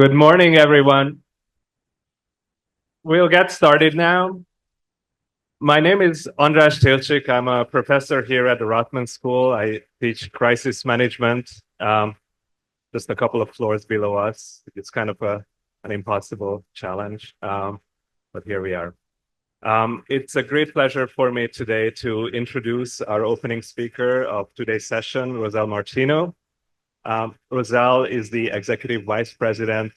Good morning, everyone. We'll get started now. My name is András Tilcsik. I'm a professor here at the Rotman School. I teach crisis management, just a couple of floors below us. It's kind of an impossible challenge, but here we are. It's a great pleasure for me today to introduce our opening speaker of today's session, Roselle Martino. Roselle is the Executive Vice President,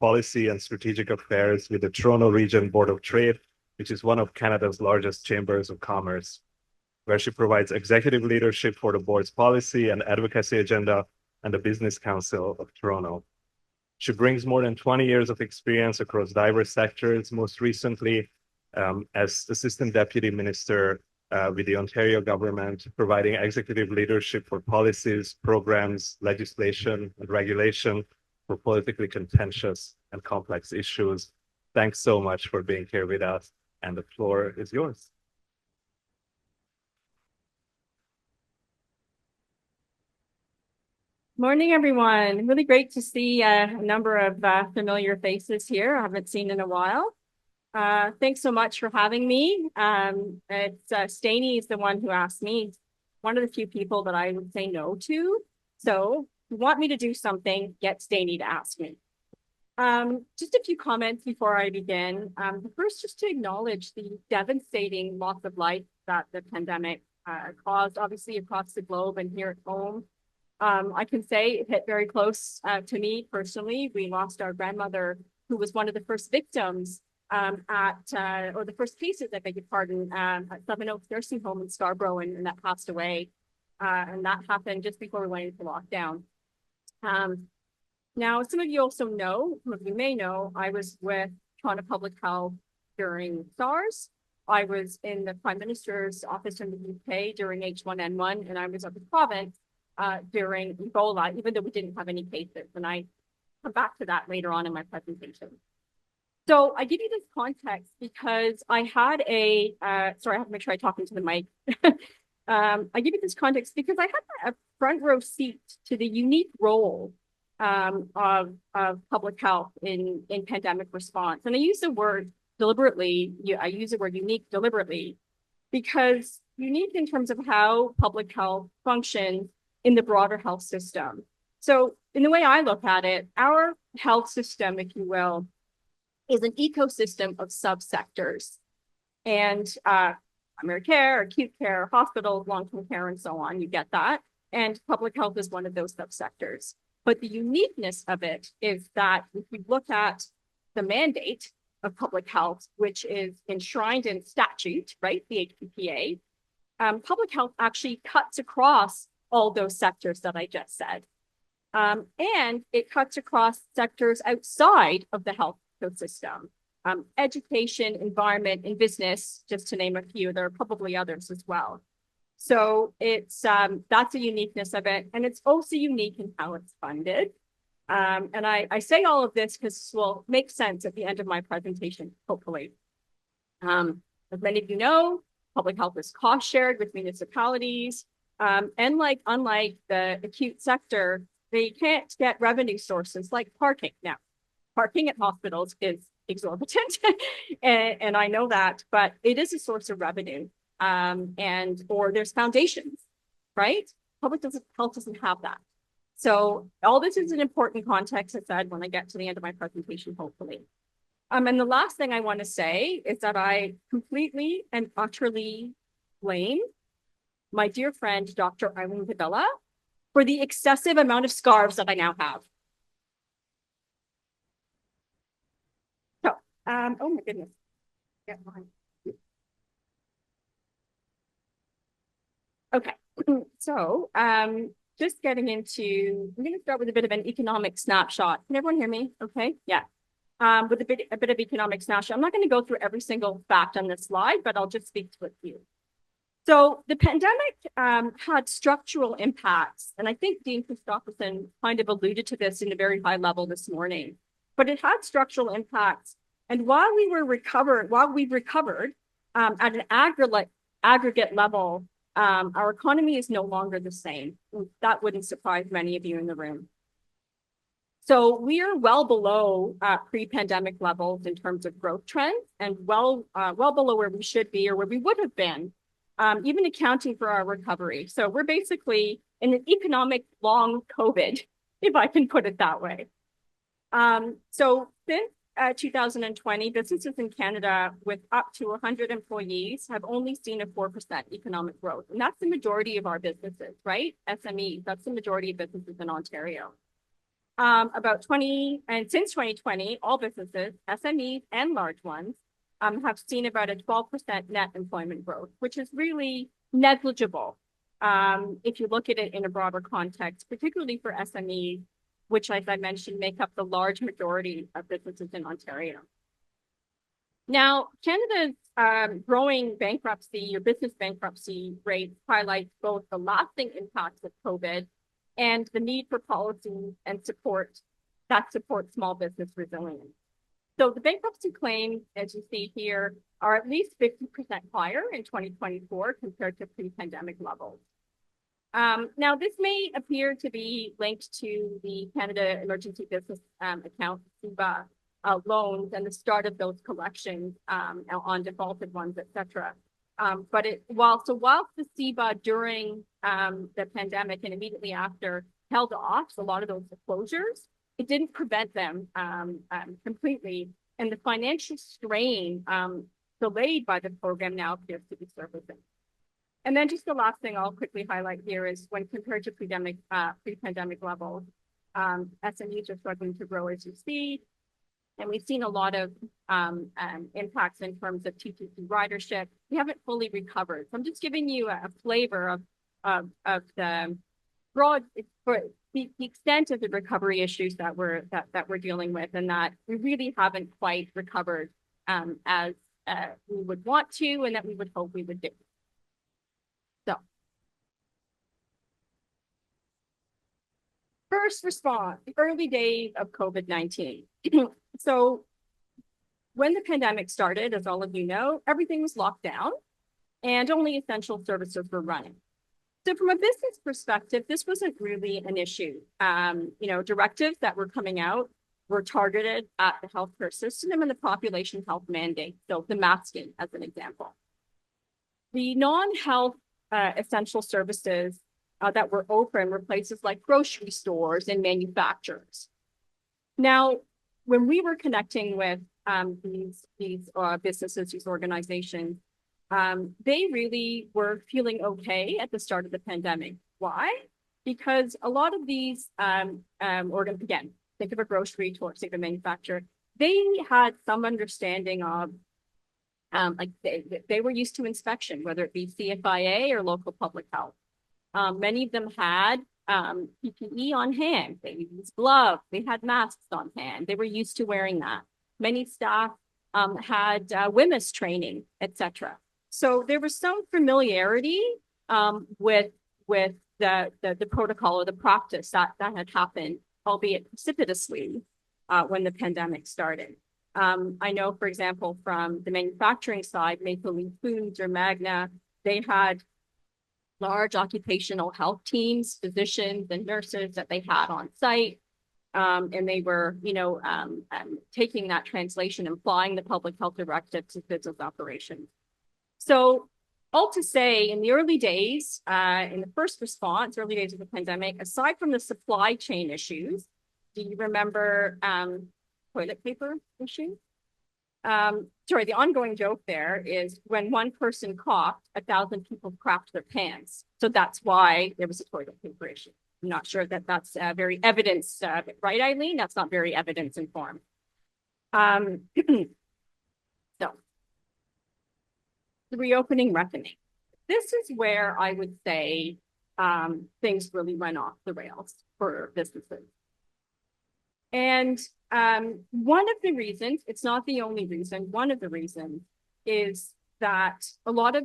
Policy and Strategic Affairs with the Toronto Region Board of Trade, which is one of Canada's largest chambers of commerce, where she provides executive leadership for the board's policy and advocacy agenda and the Business Council of Toronto. She brings more than 20 years of experience across diverse sectors, most recently as Assistant Deputy Minister with the Ontario government, providing executive leadership for policies, programs, legislation, and regulation for politically contentious and complex issues. Thanks so much for being here with us, and the floor is yours. Morning, everyone. Really great to see a number of familiar faces here I haven't seen in a while. Thanks so much for having me. Staney is the one who asked me, one of the few people that I would say no to. So if you want me to do something, get Staney to ask me. Just a few comments before I begin. First, just to acknowledge the devastating loss of life that the pandemic caused, obviously across the globe and here at home. I can say it hit very close to me personally. We lost our grandmother, who was one of the first victims or the first cases, I beg your pardon, at Seven Oaks Nursing Home in Scarborough, and that passed away. And that happened just before we went into lockdown. Now, some of you also know, some of you may know, I was with Toronto Public Health during SARS. I was in the Prime Minister's office in the UK during H1N1, and I was at the province during Ebola, even though we didn't have any cases. And I come back to that later on in my presentation. So I give you this context because I had sorry, I have to make sure I talk into the mic. I give you this context because I had a front row seat to the unique role of public health in pandemic response. And I use the word deliberately, I use the word unique deliberately, because unique in terms of how public health functions in the broader health system. So in the way I look at it, our health system, if you will, is an ecosystem of subsectors, and primary care, acute care, hospitals, long-term care, and so on. You get that. And public health is one of those subsectors. But the uniqueness of it is that if we look at the mandate of public health, which is enshrined in statute, right, the HPPA, public health actually cuts across all those sectors that I just said. And it cuts across sectors outside of the health ecosystem, education, environment, and business, just to name a few. There are probably others as well. So it's that's a uniqueness of it, and it's also unique in how it's funded. And I say all of this because this will make sense at the end of my presentation, hopefully. As many of you know, public health is cost shared with municipalities, and unlike the acute sector, they can't get revenue sources like parking. Now, parking at hospitals is exorbitant, and I know that, but it is a source of revenue. Or there's foundations, right? Public health doesn't have that. So all this is an important context, I said, when I get to the end of my presentation, hopefully. And the last thing I want to say is that I completely and utterly blame my dear friend, Dr. Eileen Padilla, for the excessive amount of scarves that I now have. So, oh my goodness. Yeah, mine. Okay, so just getting into, I'm going to start with a bit of an economic snapshot. Can everyone hear me? Okay, yeah. With a bit of economic snapshot. I'm not going to go through every single fact on this slide, but I'll just speak to a few. So the pandemic had structural impacts, and I think Dean Christopherson kind of alluded to this in a very high level this morning, but it had structural impacts. And while we've recovered at an aggregate level, our economy is no longer the same. That wouldn't surprise many of you in the room. So we are well below pre-pandemic levels in terms of growth trends, and well below where we should be or where we would have been, even accounting for our recovery. So we're basically in an economic long COVID, if I can put it that way. So since 2020, businesses in Canada with up to 100 employees have only seen a 4% economic growth. And that's the majority of our businesses, right? SMEs, that's the majority of businesses in Ontario. Since 2020, all businesses, SMEs and large ones, have seen about a 12% net employment growth, which is really negligible. If you look at it in a broader context, particularly for SMEs, which, as I mentioned, make up the large majority of businesses in Ontario. Now, Canada's growing bankruptcy or business bankruptcy rates highlights both the lasting impacts of COVID and the need for policy and support that support small business resilience. So the bankruptcy claims, as you see here, are at least 50% higher in 2024 compared to pre-pandemic levels. Now, this may appear to be linked to the Canada Emergency Business Account, CEBA, loans and the start of those collections on defaulted ones, et cetera. But whilst the CEBA during the pandemic and immediately after held off a lot of those closures, it didn't prevent them completely. And the financial strain delayed by the program now appears to be surfacing. And then just the last thing I'll quickly highlight here is when compared to pre-pandemic levels, SMEs are struggling to grow, as you see. And we've seen a lot of impacts in terms of TTC ridership. We haven't fully recovered. So I'm just giving you a flavor of the broad, the extent of the recovery issues that we're dealing with, and that we really haven't quite recovered as we would want to, and that we would hope we would do. So, first response, the early days of COVID-19. So when the pandemic started, as all of you know, everything was locked down and only essential services were running. So from a business perspective, this wasn't really an issue. Directives that were coming out were targeted at the healthcare system and the population health mandate. So the masking, as an example. The non-health essential services that were open were places like grocery stores and manufacturers. Now, when we were connecting with these businesses, these organizations, they really were feeling okay at the start of the pandemic. Why? Because a lot of these again, think of a grocery store, think of a manufacturer, they had some understanding of they were used to inspection, whether it be CFIA or local public health. Many of them had PPE on hand. They used gloves. They had masks on hand. They were used to wearing that. Many staff had WMIS training, etc. So there was some familiarity with the protocol or the practice that had happened, albeit precipitously, when the pandemic started. I know, for example, from the manufacturing side, Maple Leaf Foods or Magna, they had large occupational health teams, physicians and nurses that they had on site. And they were, taking that translation and applying the public health directive to business operations. So all to say, in the early days, in the first response, early days of the pandemic, aside from the supply chain issues, do you remember toilet paper issue? The ongoing joke there is when one person coughed, 1,000 people crapped their pants. So that's why there was a toilet paper issue. I'm not sure that that's very evidence, right, Eileen? That's not very evidence informed. So the reopening reckoning. This is where I would say things really went off the rails for businesses. And one of the reasons, it's not the only reason, one of the reasons is that a lot of,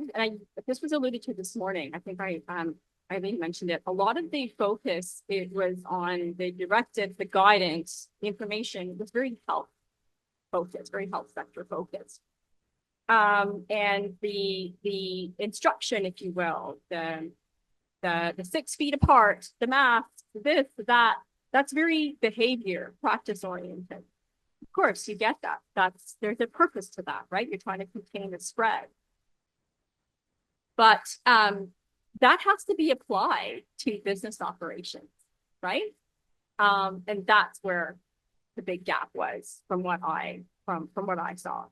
this was alluded to this morning, I think Eileen mentioned it, a lot of the focus, it was on the directive, the guidance, the information was very health focused, very health sector focused. And the instruction, if you will, the 6 feet apart, the masks, this, that, That's very behavior, practice oriented. Of course, you get that. There's a purpose to that, right? You're trying to contain the spread. But that has to be applied to business operations, right? And that's where the big gap was from what I saw.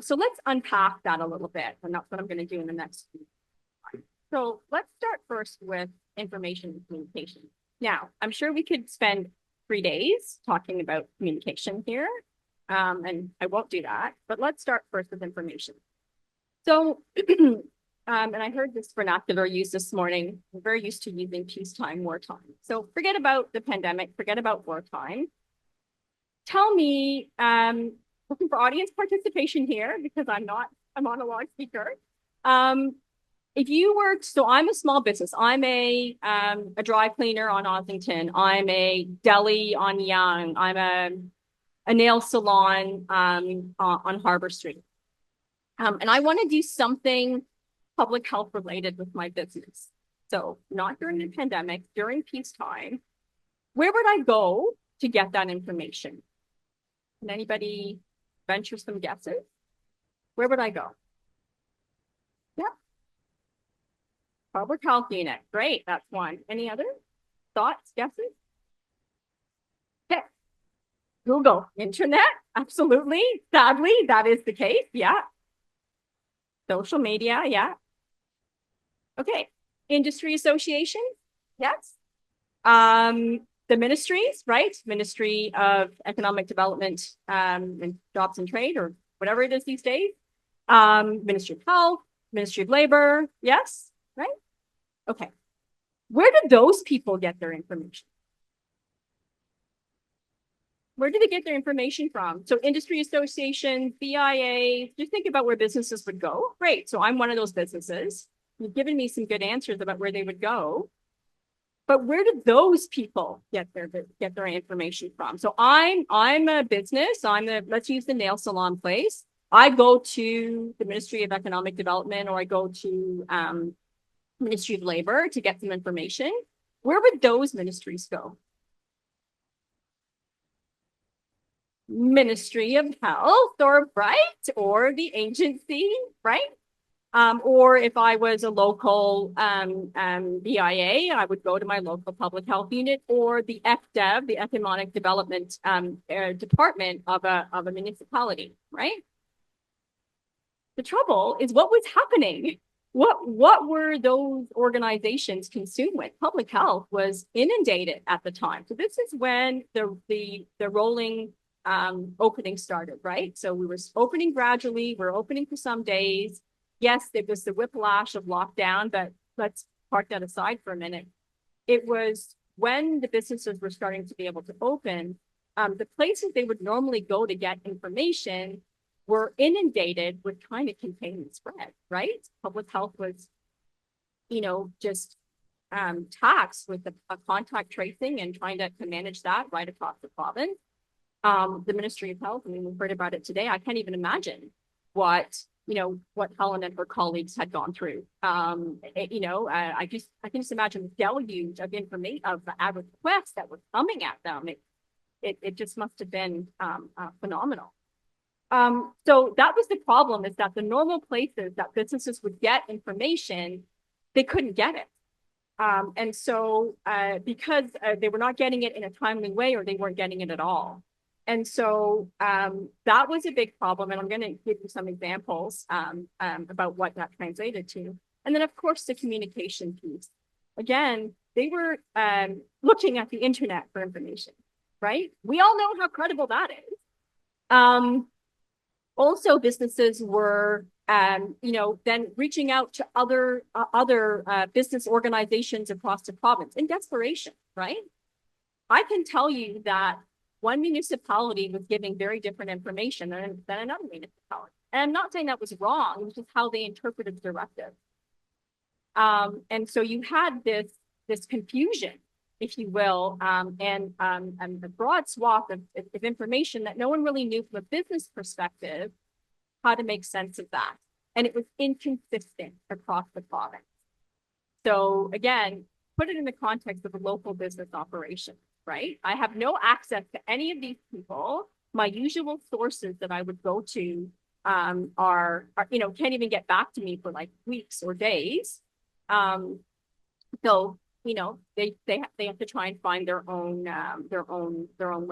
So let's unpack that a little bit, and that's what I'm going to do in the next few. So let's start first with information and communication. Now, I'm sure we could spend 3 days talking about communication here, and I won't do that, but let's start first with information. So, and I heard this vernacular used this morning. I'm very used to using peacetime, wartime. So forget about the pandemic, forget about wartime. Tell me, looking for audience participation here because I'm a monologue speaker. If you were, so I'm a small business. I'm a dry cleaner on Ossington. I'm a deli on Yonge. I'm a nail salon on Harbor Street. And I want to do something public health related with my business. So not during the pandemic, during peacetime, where would I go to get that information? Can anybody venture some guesses? Where would I go? Yeah. Public health unit. Great. That's one. Any other thoughts, guesses? Okay. Google, internet. Absolutely. Sadly, that is the case. Yeah. Social media. Yeah. Okay. Industry association. Yes. The ministries, right? Ministry of Economic Development and Jobs and Trade, or whatever it is these days. Ministry of Health, Ministry of Labor. Yes, right? Okay. Where did those people get their information? Where do they get their information from? So industry associations, BIA, just think about where businesses would go. Great. So I'm one of those businesses. You've given me some good answers about where they would go. But where did those people get their information from? So I'm a business. Let's use the nail salon place. I go to the Ministry of Economic Development, or I go to Ministry of Labor to get some information. Where would those ministries go? Ministry of Health, or right, or the agency, right? Or if I was a local BIA, I would go to my local public health unit, or the FDEV, the Economic Development Department of a municipality, right? The trouble is, what was happening? What were those organizations consumed with? Public health was inundated at the time. So this is when the rolling opening started, right? So we were opening gradually. We're opening for some days. Yes, it was the whiplash of lockdown, but let's park that aside for a minute. It was when the businesses were starting to be able to open, the places they would normally go to get information were inundated with trying to contain the spread, right? Public health was, just taxed with a contact tracing and trying to manage that right across the province. The Ministry of Health, I mean, we've heard about it today. I can't even imagine what Helen and her colleagues had gone through. I can just imagine the deluge of information, of requests that were coming at them. It just must have been phenomenal. So that was the problem, is that the normal places that businesses would get information, they couldn't get it. And so because they were not getting it in a timely way, or they weren't getting it at all. And so that was a big problem. And I'm going to give you some examples about what that translated to. And then, of course, the communication piece. Again, they were looking at the internet for information, right? We all know how credible that is. Also, businesses were, then reaching out to other business organizations across the province in desperation, right? I can tell you that one municipality was giving very different information than another municipality. And I'm not saying that was wrong, it was just how they interpreted the directive. And so you had this confusion, if you will, and a broad swath of information that no one really knew from a business perspective how to make sense of that. And it was inconsistent across the province. So again, put it in the context of a local business operation, right? I have no access to any of these people. My usual sources that I would go to are can't even get back to me for like weeks or days. So they have to try and find their own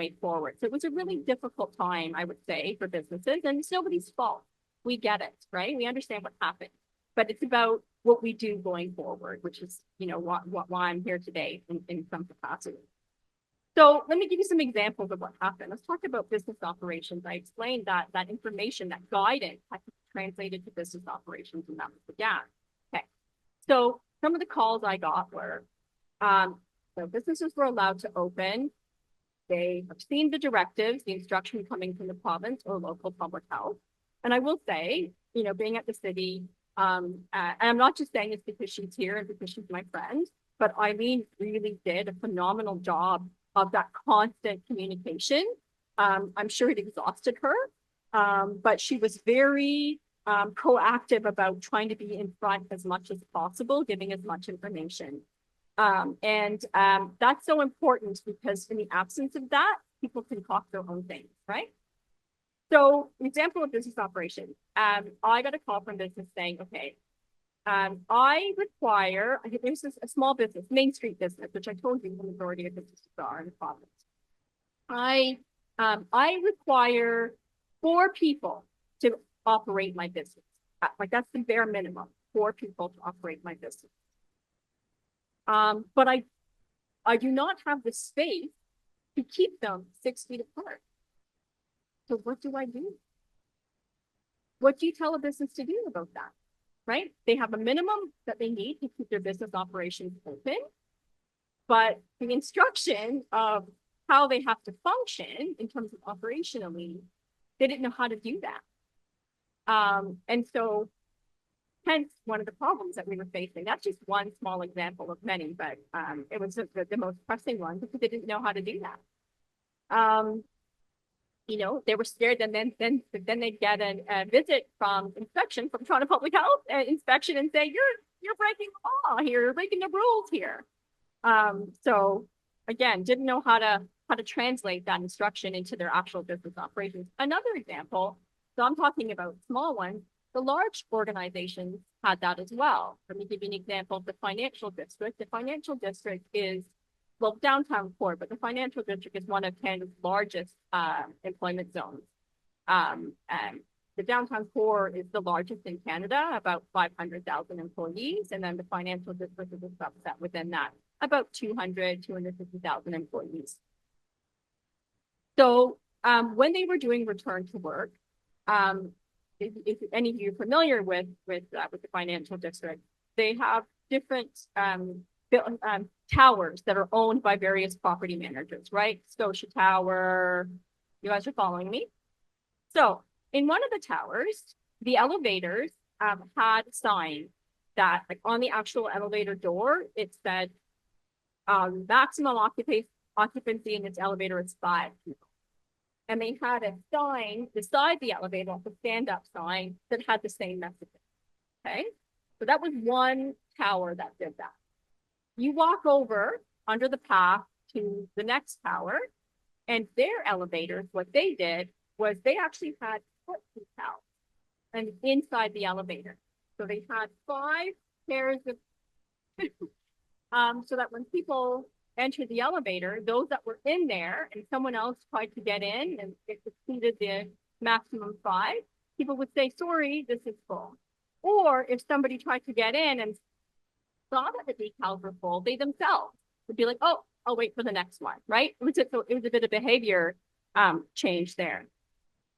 way forward. So it was a really difficult time, I would say, for businesses, and it's nobody's fault. We get it, right? We understand what happened, but it's about what we do going forward, which is why I'm here today in some capacity. So let me give you some examples of what happened. Let's talk about business operations. I explained that information, that guidance, had to be translated to business operations, and that was the gap. Okay, so some of the calls I got were, so businesses were allowed to open. They have seen the directives, the instruction coming from the province or local public health. And I will say, being at the city, and I'm not just saying this because she's here and because she's my friend, but Eileen really did a phenomenal job of that constant communication. I'm sure it exhausted her, but she was very proactive about trying to be in front as much as possible, giving as much information. That's so important because in the absence of that, people can talk their own things, right? So, example of business operations. I got a call from business saying, okay, I require, there's a small business, Main Street business, which I told you the majority of businesses are in the province. I require 4 people to operate my business. Like that's the bare minimum, 4 people to operate my business. But I do not have the space to keep them 6 feet apart. So what do I do? What do you tell a business to do about that? Right? They have a minimum that they need to keep their business operations open, but the instruction of how they have to function in terms of operationally, they didn't know how to do that. And so hence one of the problems that we were facing. That's just one small example of many, but it was the most pressing one because they didn't know how to do that. They were scared, and then they'd get a visit from inspection from Toronto Public Health inspection and say, you're breaking the law here, you're breaking the rules here. So again, didn't know how to translate that instruction into their actual business operations. Another example, so I'm talking about small ones, the large organizations had that as well. Let me give you an example of the financial district. The financial district is, well, downtown core, but the financial district is one of Canada's largest employment zones. And the downtown core is the largest in Canada, about 500,000 employees. And then the financial district is a subset within that, about 250,000 employees. So when they were doing return to work, if any of you are familiar with the financial district, they have different towers that are owned by various property managers, right? Scotia Tower, you guys are following me? So in one of the towers, the elevators had a sign that, like on the actual elevator door, it said maximum occupancy in this elevator is 5 people. And they had a sign beside the elevator, like a stand-up sign that had the same message. Okay, so that was one tower that did that. You walk over under the path to the next tower, and their elevators, what they did was they actually had foot decals and inside the elevator. So they had 5 pairs of so that when people entered the elevator, those that were in there and someone else tried to get in and it exceeded the maximum 5, people would say, sorry, this is full. Or if somebody tried to get in and saw that the decals were full, they themselves would be like, oh, I'll wait for the next one, right? It was a bit of behavior change there.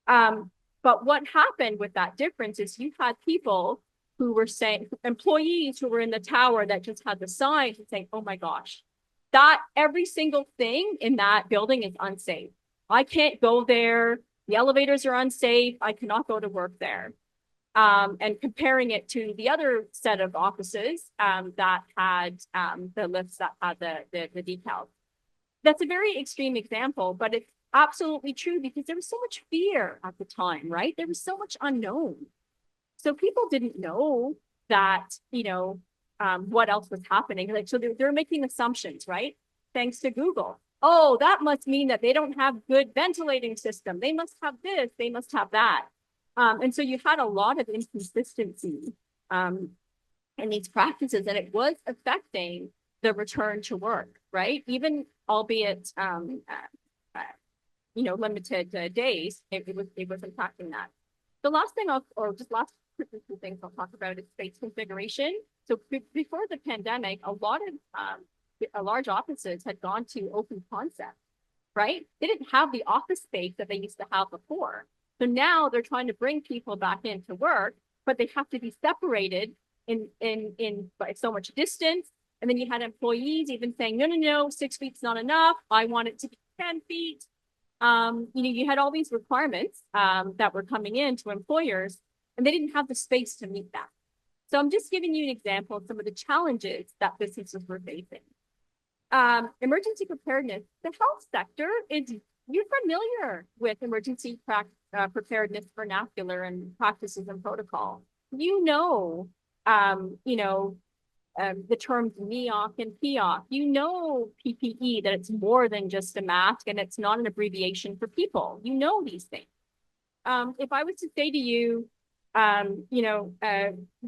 But what happened with that difference is you had people who were saying, employees who were in the tower that just had the signs and saying, oh my gosh, that every single thing in that building is unsafe. I can't go there. The elevators are unsafe. I cannot go to work there. And comparing it to the other set of offices that had the lifts that had the decals. That's a very extreme example, but it's absolutely true because there was so much fear at the time, right? There was so much unknown. So people didn't know that, what else was happening. Like, so they're making assumptions, right? Thanks to Google. Oh, that must mean that they don't have good ventilating system. They must have this, they must have that. And so you had a lot of inconsistency in these practices, and it was affecting the return to work, right? Even albeit limited days, it was impacting that. The last thing just last two things I'll talk about is space configuration. So before the pandemic, a lot of large offices had gone to open concept, right? They didn't have the office space that they used to have before. So now they're trying to bring people back into work, but they have to be separated by so much distance. And then you had employees even saying, no, 6 feet's not enough. I want it to be 10 feet. You had all these requirements that were coming in to employers, and they didn't have the space to meet that. So I'm just giving you an example of some of the challenges that businesses were facing. Emergency preparedness. The health sector you're familiar with emergency preparedness vernacular and practices and protocol. The terms NEOC and PEOC. PPE, that it's more than just a mask and it's not an abbreviation for people. These things. If I was to say to you, do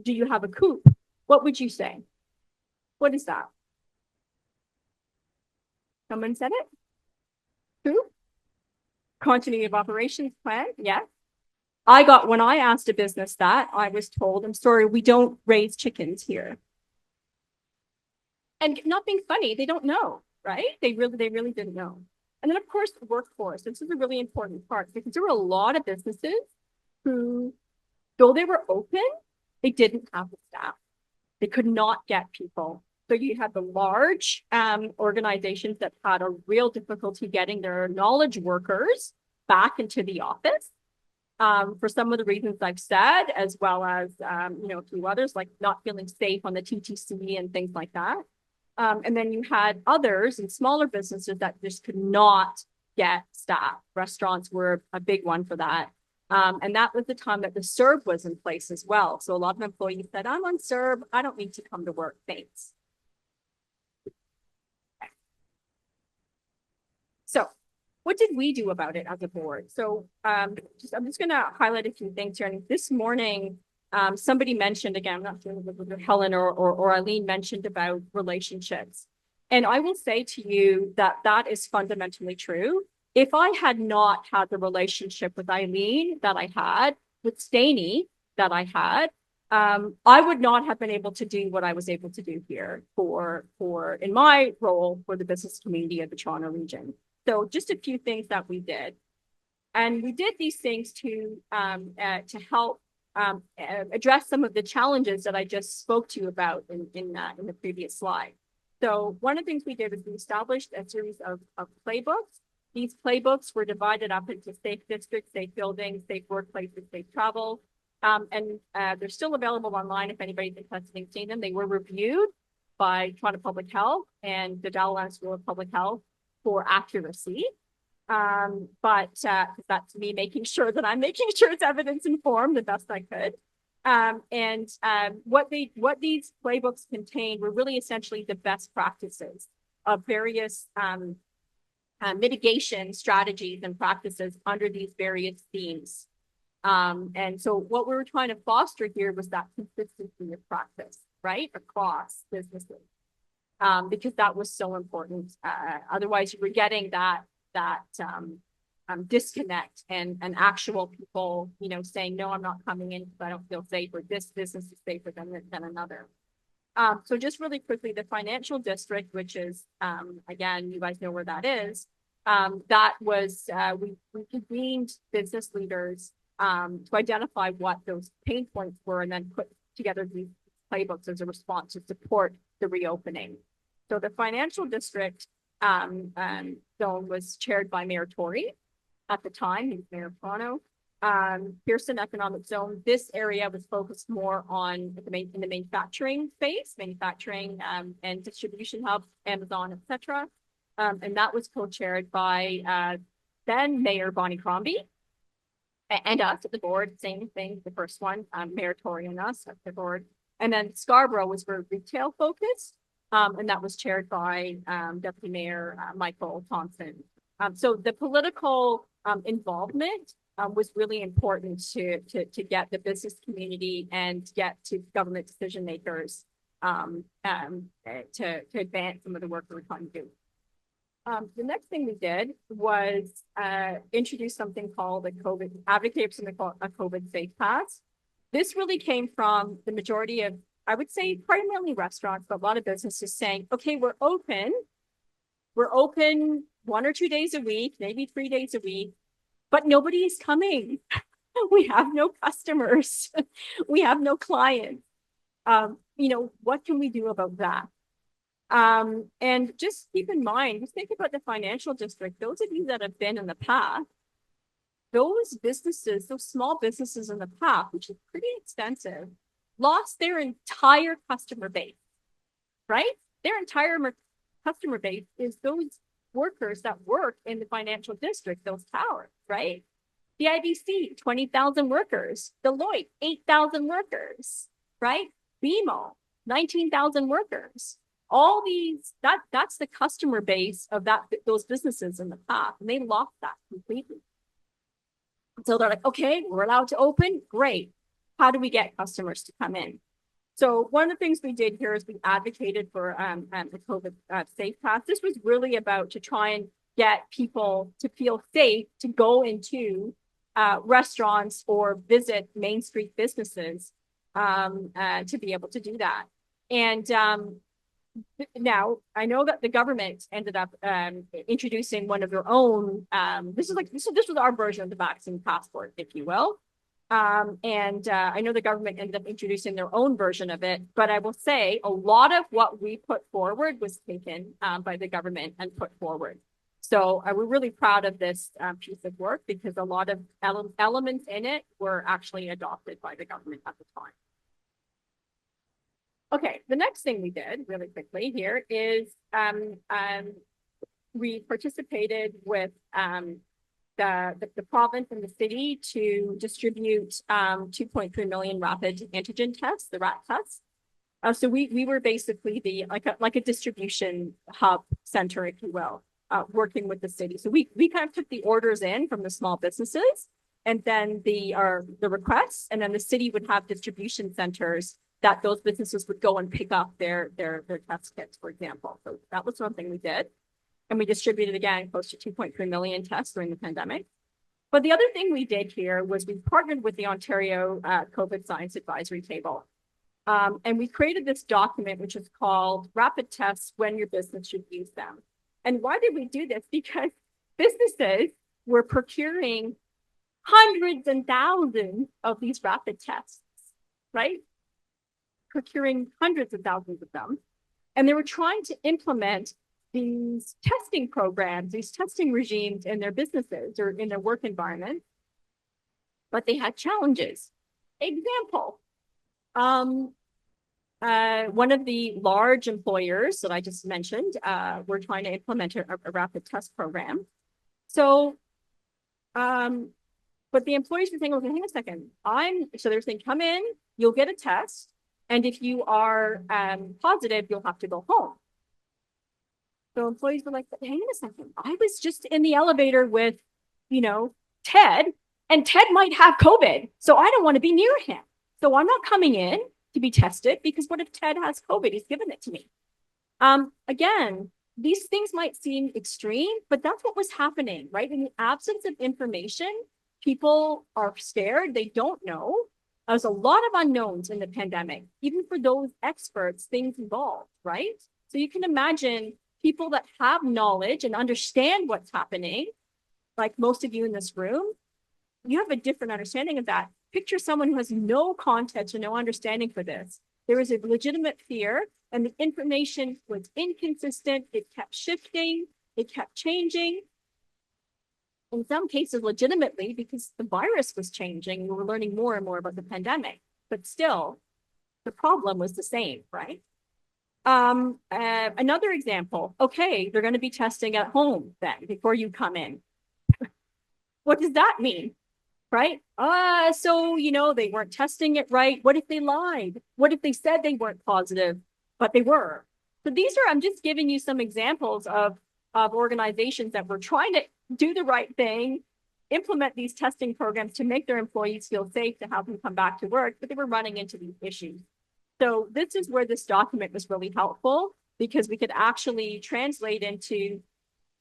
you have a COOP? What would you say? What is that? Someone said it? COOP? Continuity of operations plan? Yes. When I asked a business that, I was told, I'm sorry, we don't raise chickens here. And not being funny, they don't know, right? They really didn't know. And then of course, the workforce. This is a really important part because there were a lot of businesses who, though they were open, they didn't have the staff. They could not get people. So you had the large organizations that had a real difficulty getting their knowledge workers back into the office for some of the reasons I've said, as well as, a few others, like not feeling safe on the TTC and things like that. And then you had others and smaller businesses that just could not get staff. Restaurants were a big one for that. And that was the time that the CERB was in place as well. So a lot of employees said, I'm on CERB, I don't need to come to work, thanks. So what did we do about it as a board? So I'm just going to highlight a few things here. And this morning, somebody mentioned, again, I'm not sure whether Helen or Eileen mentioned about relationships. And I will say to you that that is fundamentally true. If I had not had the relationship with Eileen that I had, with Staney that I had, I would not have been able to do what I was able to do here in my role for the business community of the Toronto region. So just a few things that we did. And we did these things to help address some of the challenges that I just spoke to you about in the previous slide. So one of the things we did was we established a series of playbooks. These playbooks were divided up into safe districts, safe buildings, safe workplaces, safe travel. And they're still available online if anybody's interested in seeing them. They were reviewed by Toronto Public Health and the Dalhousie School of Public Health for accuracy. But that's me making sure that I'm making sure it's evidence informed the best I could. What these playbooks contained were really essentially the best practices of various mitigation strategies and practices under these various themes. And so what we were trying to foster here was that consistency of practice, right, across businesses, because that was so important. Otherwise, you were getting that disconnect and actual people, saying, no, I'm not coming in because I don't feel safe, or this business is safer than another. So just really quickly, the financial district, which is, again, you guys know where that is. That was, we convened business leaders to identify what those pain points were and then put together these playbooks as a response to support the reopening. So the financial district zone was chaired by Mayor Tory at the time. He was Mayor of Toronto. Pearson Economic Zone, this area was focused more on in the manufacturing space, and distribution hub, Amazon, etc. And that was co-chaired by then Mayor Bonnie Crombie and us at the board. Same thing, the first one, Mayor Tory and us at the board. And then Scarborough was very retail focused. And that was chaired by Deputy Mayor Michael Thompson. So the political involvement was really important to get the business community and get to government decision makers to advance some of the work we were trying to do. The next thing we did was introduce something called advocate for something called a COVID safe pass. This really came from the majority of, I would say primarily restaurants, but a lot of businesses saying, okay, we're open 1 or 2 days a week, maybe 3 days a week, but nobody is coming. We have no customers. We have no clients. What can we do about that? And just keep in mind, just think about the financial district. Those of you that have been in the past, those businesses, those small businesses in the past, which is pretty extensive, lost their entire customer base, right? Their entire customer base is those workers that work in the financial district, those towers, right? The IBC, 20,000 workers. Deloitte, 8,000 workers, right? BMO, 19,000 workers. All these, that's the customer base of those businesses in the past, and they lost that completely. So they're like, okay, we're allowed to open, great. How do we get customers to come in? So one of the things we did here is we advocated for the COVID safe pass. This was really about to try and get people to feel safe to go into restaurants or visit Main Street businesses to be able to do that. And now I know that the government ended up introducing one of their own. This was our version of the vaccine passport, if you will. I know the government ended up introducing their own version of it, but I will say a lot of what we put forward was taken by the government and put forward. So we're really proud of this piece of work because a lot of elements in it were actually adopted by the government at the time. Okay, the next thing we did really quickly here is we participated with the province and the city to distribute 2.3 million rapid antigen tests, the RAT tests. So we were basically like a distribution hub center, if you will, working with the city. So we kind of took the orders in from the small businesses and then the requests, and then the city would have distribution centers that those businesses would go and pick up their test kits, for example. So that was something we did. And we distributed, again, close to 2.3 million tests during the pandemic. But the other thing we did here was we partnered with the Ontario COVID Science Advisory Table. And we created this document, which is called Rapid Tests When Your Business Should Use Them. And why did we do this? Because businesses were procuring hundreds and thousands of these rapid tests, right? Procuring hundreds of thousands of them. And they were trying to implement these testing programs, these testing regimes in their businesses or in their work environment, but they had challenges. Example, one of the large employers that I just mentioned were trying to implement a rapid test program. So, but the employees were saying, okay, hang a second. So they're saying, come in, you'll get a test. And if you are positive, you'll have to go home. So employees were like, but hang on a second. I was just in the elevator with, Ted, and Ted might have COVID. So I don't want to be near him. So I'm not coming in to be tested because what if Ted has COVID? He's given it to me. Again, these things might seem extreme, but that's what was happening, right? In the absence of information, people are scared. They don't know. There's a lot of unknowns in the pandemic. Even for those experts, things evolve, right? So you can imagine people that have knowledge and understand what's happening, like most of you in this room, you have a different understanding of that. Picture someone who has no context or no understanding for this. There is a legitimate fear, and the information was inconsistent. It kept shifting. It kept changing. In some cases, legitimately, because the virus was changing. We were learning more and more about the pandemic, but still, the problem was the same, right? Another example, okay, they're going to be testing at home then before you come in. What does that mean? Right? So, they weren't testing it right. What if they lied? What if they said they weren't positive, but they were? So these are, I'm just giving you some examples of organizations that were trying to do the right thing, implement these testing programs to make their employees feel safe, to have them come back to work, but they were running into these issues. So this is where this document was really helpful, because we could actually translate into,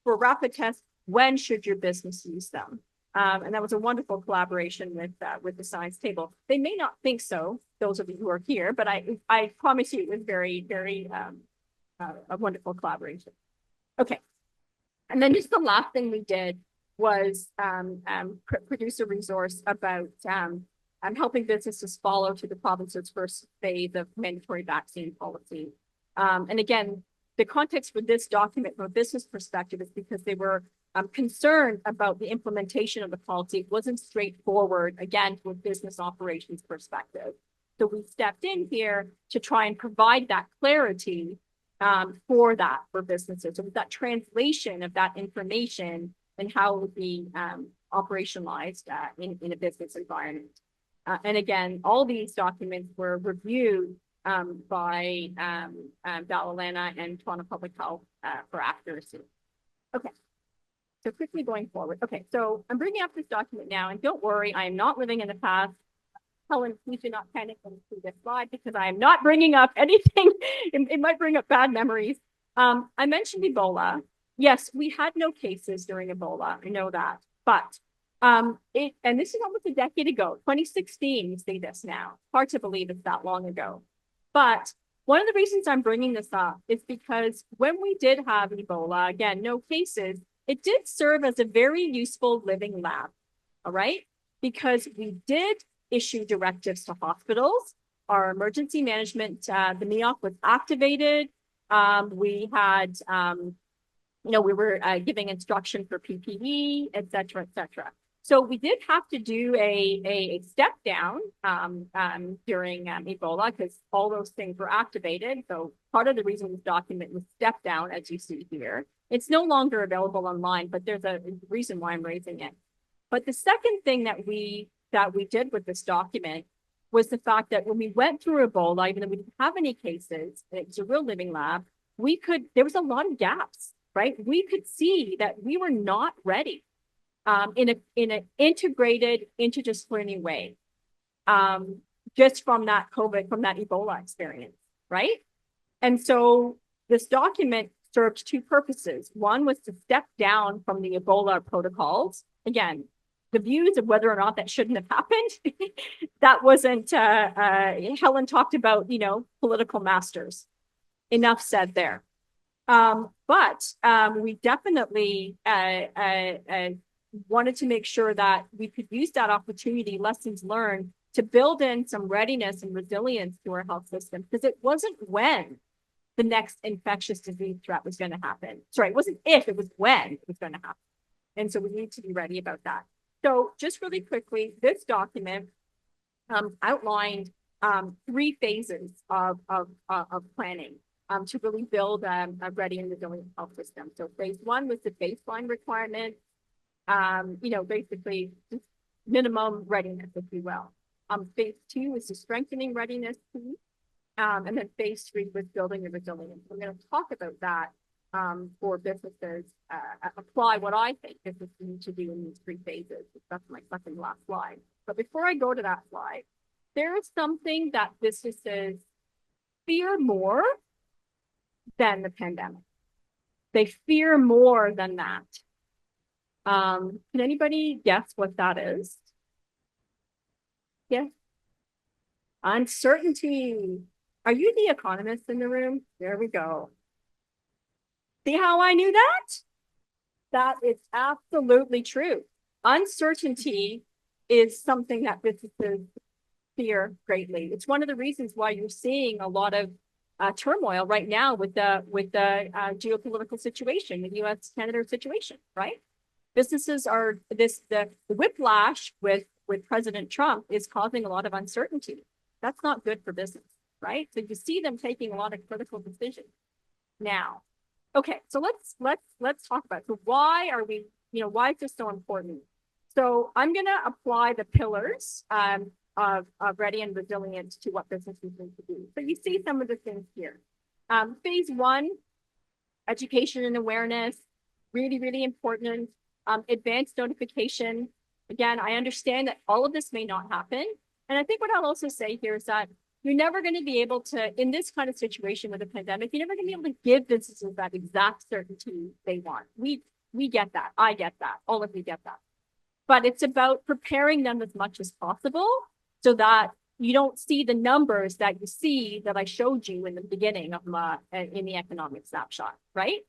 for rapid tests, when should your business use them? And that was a wonderful collaboration with the science table. They may not think so, those of you who are here, but I promise you it was very, very a wonderful collaboration. Okay. And then just the last thing we did was produce a resource about helping businesses follow to the province's first phase of mandatory vaccine policy. And again, the context for this document from a business perspective is because they were concerned about the implementation of the policy. It wasn't straightforward, again, from a business operations perspective. So we stepped in here to try and provide that clarity for businesses. So that translation of that information and how it would be operationalized in a business environment. And again, all these documents were reviewed by Dalalana and Toronto Public Health for accuracy. Okay, so quickly going forward. Okay, so I'm bringing up this document now, and don't worry, I am not living in the past. Helen, please do not panic when you see this slide, because I am not bringing up anything. It might bring up bad memories. I mentioned Ebola. Yes, we had no cases during Ebola. I know that, but and this is almost a decade ago, 2016. You see this now. Hard to believe it's that long ago. But one of the reasons I'm bringing this up is because when we did have Ebola, again, no cases, it did serve as a very useful living lab. All right, because we did issue directives to hospitals. Our emergency management, the MEOC was activated. We had, we were giving instruction for PPE, et cetera, et cetera. So we did have to do a step down during Ebola, because all those things were activated. So part of the reason this document was stepped down, as you see here, it's no longer available online, but there's a reason why I'm raising it. But the second thing that we did with this document was the fact that when we went through Ebola, even though we didn't have any cases, and it was a real living lab, there was a lot of gaps, right? We could see that we were not ready in an integrated, interdisciplinary way, just from that Ebola experience, right? And so this document served two purposes. One was to step down from the Ebola protocols. Again, the views of whether or not that shouldn't have happened, that wasn't, Helen talked about, political masters. Enough said there. But we definitely wanted to make sure that we could use that opportunity, lessons learned, to build in some readiness and resilience to our health system, because it wasn't when the next infectious disease threat was going to happen. Sorry, it wasn't if, it was when it was going to happen. And so we need to be ready about that. So just really quickly, this document outlined 3 phases of planning to really build a ready and resilient health system. So phase 1 was the baseline requirement, basically just minimum readiness, if you will. Phase 2 was the strengthening readiness piece. And then phase 3 was building the resilience. I'm going to talk about that for businesses, apply what I think businesses need to do in these 3 phases. That's my second last slide. But before I go to that slide, there is something that businesses fear more than the pandemic. They fear more than that. Can anybody guess what that is? Yes. Uncertainty. Are you the economists in the room? There we go. See how I knew that? That is absolutely true. Uncertainty is something that businesses fear greatly. It's one of the reasons why you're seeing a lot of turmoil right now with the geopolitical situation, the U.S.-Canada situation, right? Businesses are the whiplash with President Trump is causing a lot of uncertainty. That's not good for business, right? So you see them taking a lot of critical decisions now. Okay, so let's talk about it. So why are we, why is this so important? So I'm going to apply the pillars of ready and resilient to what businesses need to do. So you see some of the things here. Phase one, education and awareness, really, really important. Advanced notification. Again, I understand that all of this may not happen. And I think what I'll also say here is that you're never going to be able to, in this kind of situation with a pandemic, you're never going to be able to give businesses that exact certainty they want. We get that. I get that. All of you get that. But it's about preparing them as much as possible so that you don't see the numbers that you see that I showed you in the beginning of in the economic snapshot, right?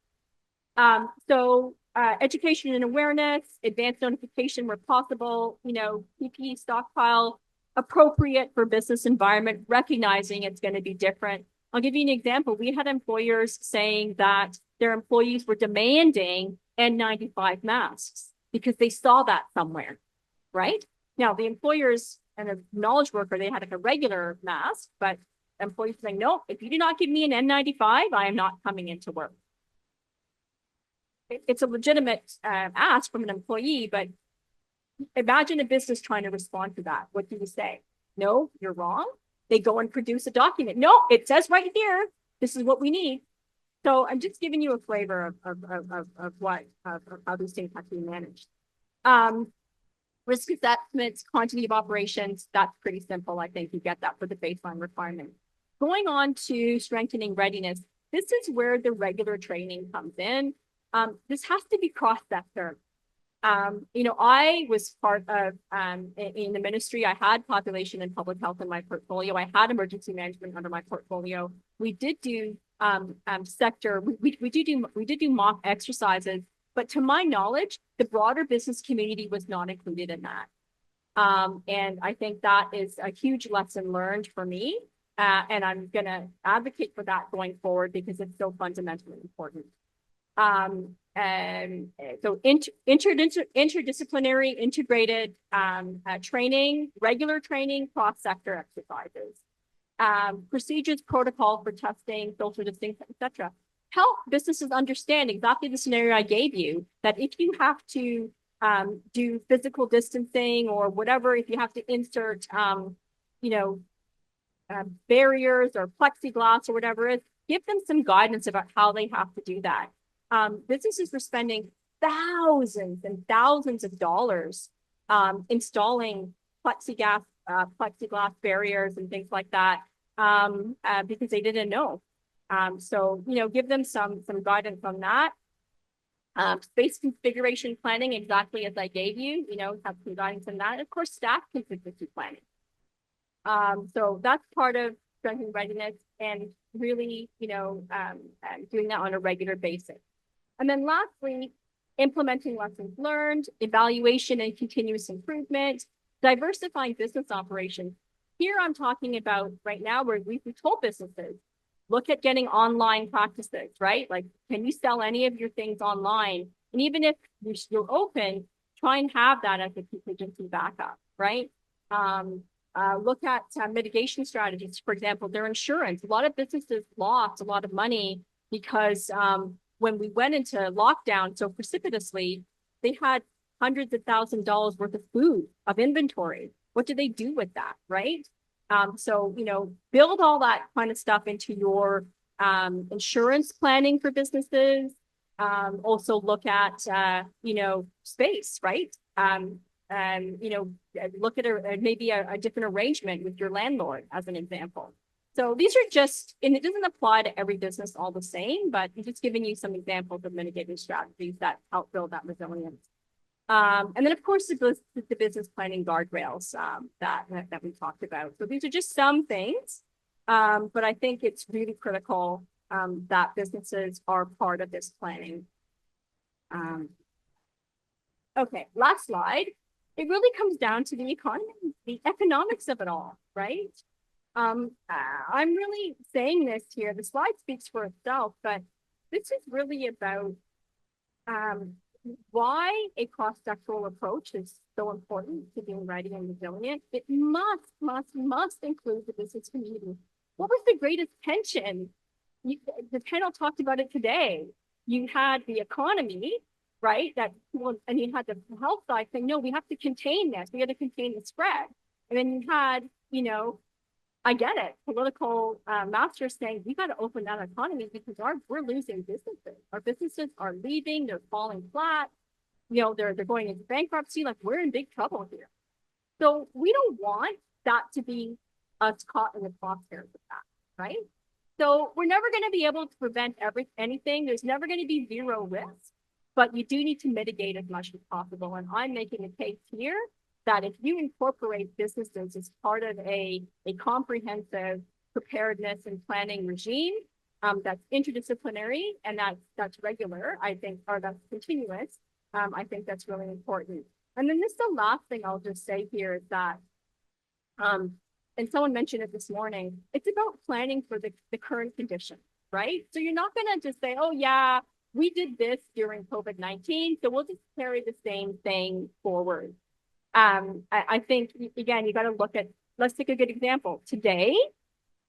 Education and awareness, advanced notification where possible, PPE stockpile, appropriate for business environment, recognizing it's going to be different. I'll give you an example. We had employers saying that their employees were demanding N95 masks because they saw that somewhere, right? Now, the employers and a knowledge worker, they had like a regular mask, but employees saying, no, if you do not give me an N95, I am not coming into work. It's a legitimate ask from an employee, but imagine a business trying to respond to that. What do you say? No, you're wrong. They go and produce a document. No, it says right here, this is what we need. So I'm just giving you a flavor of how these things have to be managed. Risk assessments, continuity of operations, that's pretty simple. I think you get that for the baseline requirement. Going on to strengthening readiness, this is where the regular training comes in. This has to be cross-sector. I was part of, in the ministry, I had population and public health in my portfolio. I had emergency management under my portfolio. We did do sector, we did do mock exercises, but to my knowledge, the broader business community was not included in that. And I think that is a huge lesson learned for me. And I'm going to advocate for that going forward because it's so fundamentally important. So interdisciplinary, integrated training, regular training, cross-sector exercises, procedures, protocol for testing, social distancing, etc. Help businesses understand exactly the scenario I gave you, that if you have to do physical distancing or whatever, if you have to insert, barriers or plexiglass or whatever it is, give them some guidance about how they have to do that. Businesses were spending thousands and thousands of dollars installing plexiglass barriers and things like that because they didn't know. So give them some guidance on that. Space configuration planning, exactly as I gave you, have some guidance on that. And of course, staff contingency planning. So that's part of strengthening readiness and really, doing that on a regular basis. And then lastly, implementing lessons learned, evaluation and continuous improvement, diversifying business operations. Here I'm talking about right now where we've told businesses, look at getting online practices, right? Like, can you sell any of your things online? And even if you're open, try and have that as a contingency backup, right? Look at mitigation strategies. For example, their insurance. A lot of businesses lost a lot of money because when we went into lockdown so precipitously, they had hundreds of $1,000s worth of food, of inventory. What do they do with that, right? So, build all that kind of stuff into your insurance planning for businesses. Also look at, space, right? Look at maybe a different arrangement with your landlord as an example. So these are just, and it doesn't apply to every business all the same, but I'm just giving you some examples of mitigating strategies that help build that resilience. And then of course, the business planning guardrails that we talked about. So these are just some things, but I think it's really critical that businesses are part of this planning. Okay, last slide. It really comes down to the economy, the economics of it all, right? I'm really saying this here. The slide speaks for itself, but this is really about why a cross-sectoral approach is so important to being ready and resilient. It must include the business community. What was the greatest tension? The panel talked about it today. You had the economy, right? And you had the health side saying, no, we have to contain this. We got to contain the spread. And then you had, I get it. Political masters saying we got to open that economy because we're losing businesses. Our businesses are leaving. They're falling flat. You know, they're going into bankruptcy. Like we're in big trouble here. So we don't want that to be us caught in the crosshairs of that, right? So we're never going to be able to prevent anything. There's never going to be zero risk, but you do need to mitigate as much as possible. And I'm making a case here that if you incorporate businesses as part of a comprehensive preparedness and planning regime that's interdisciplinary and that's regular, I think, or that's continuous, I think that's really important. And then this is the last thing I'll just say here is that, and someone mentioned it this morning, it's about planning for the current condition, right? So you're not gonna just say, oh yeah, we did this during COVID-19, so we'll just carry the same thing forward. I think, again, you gotta look at, let's take a good example. Today,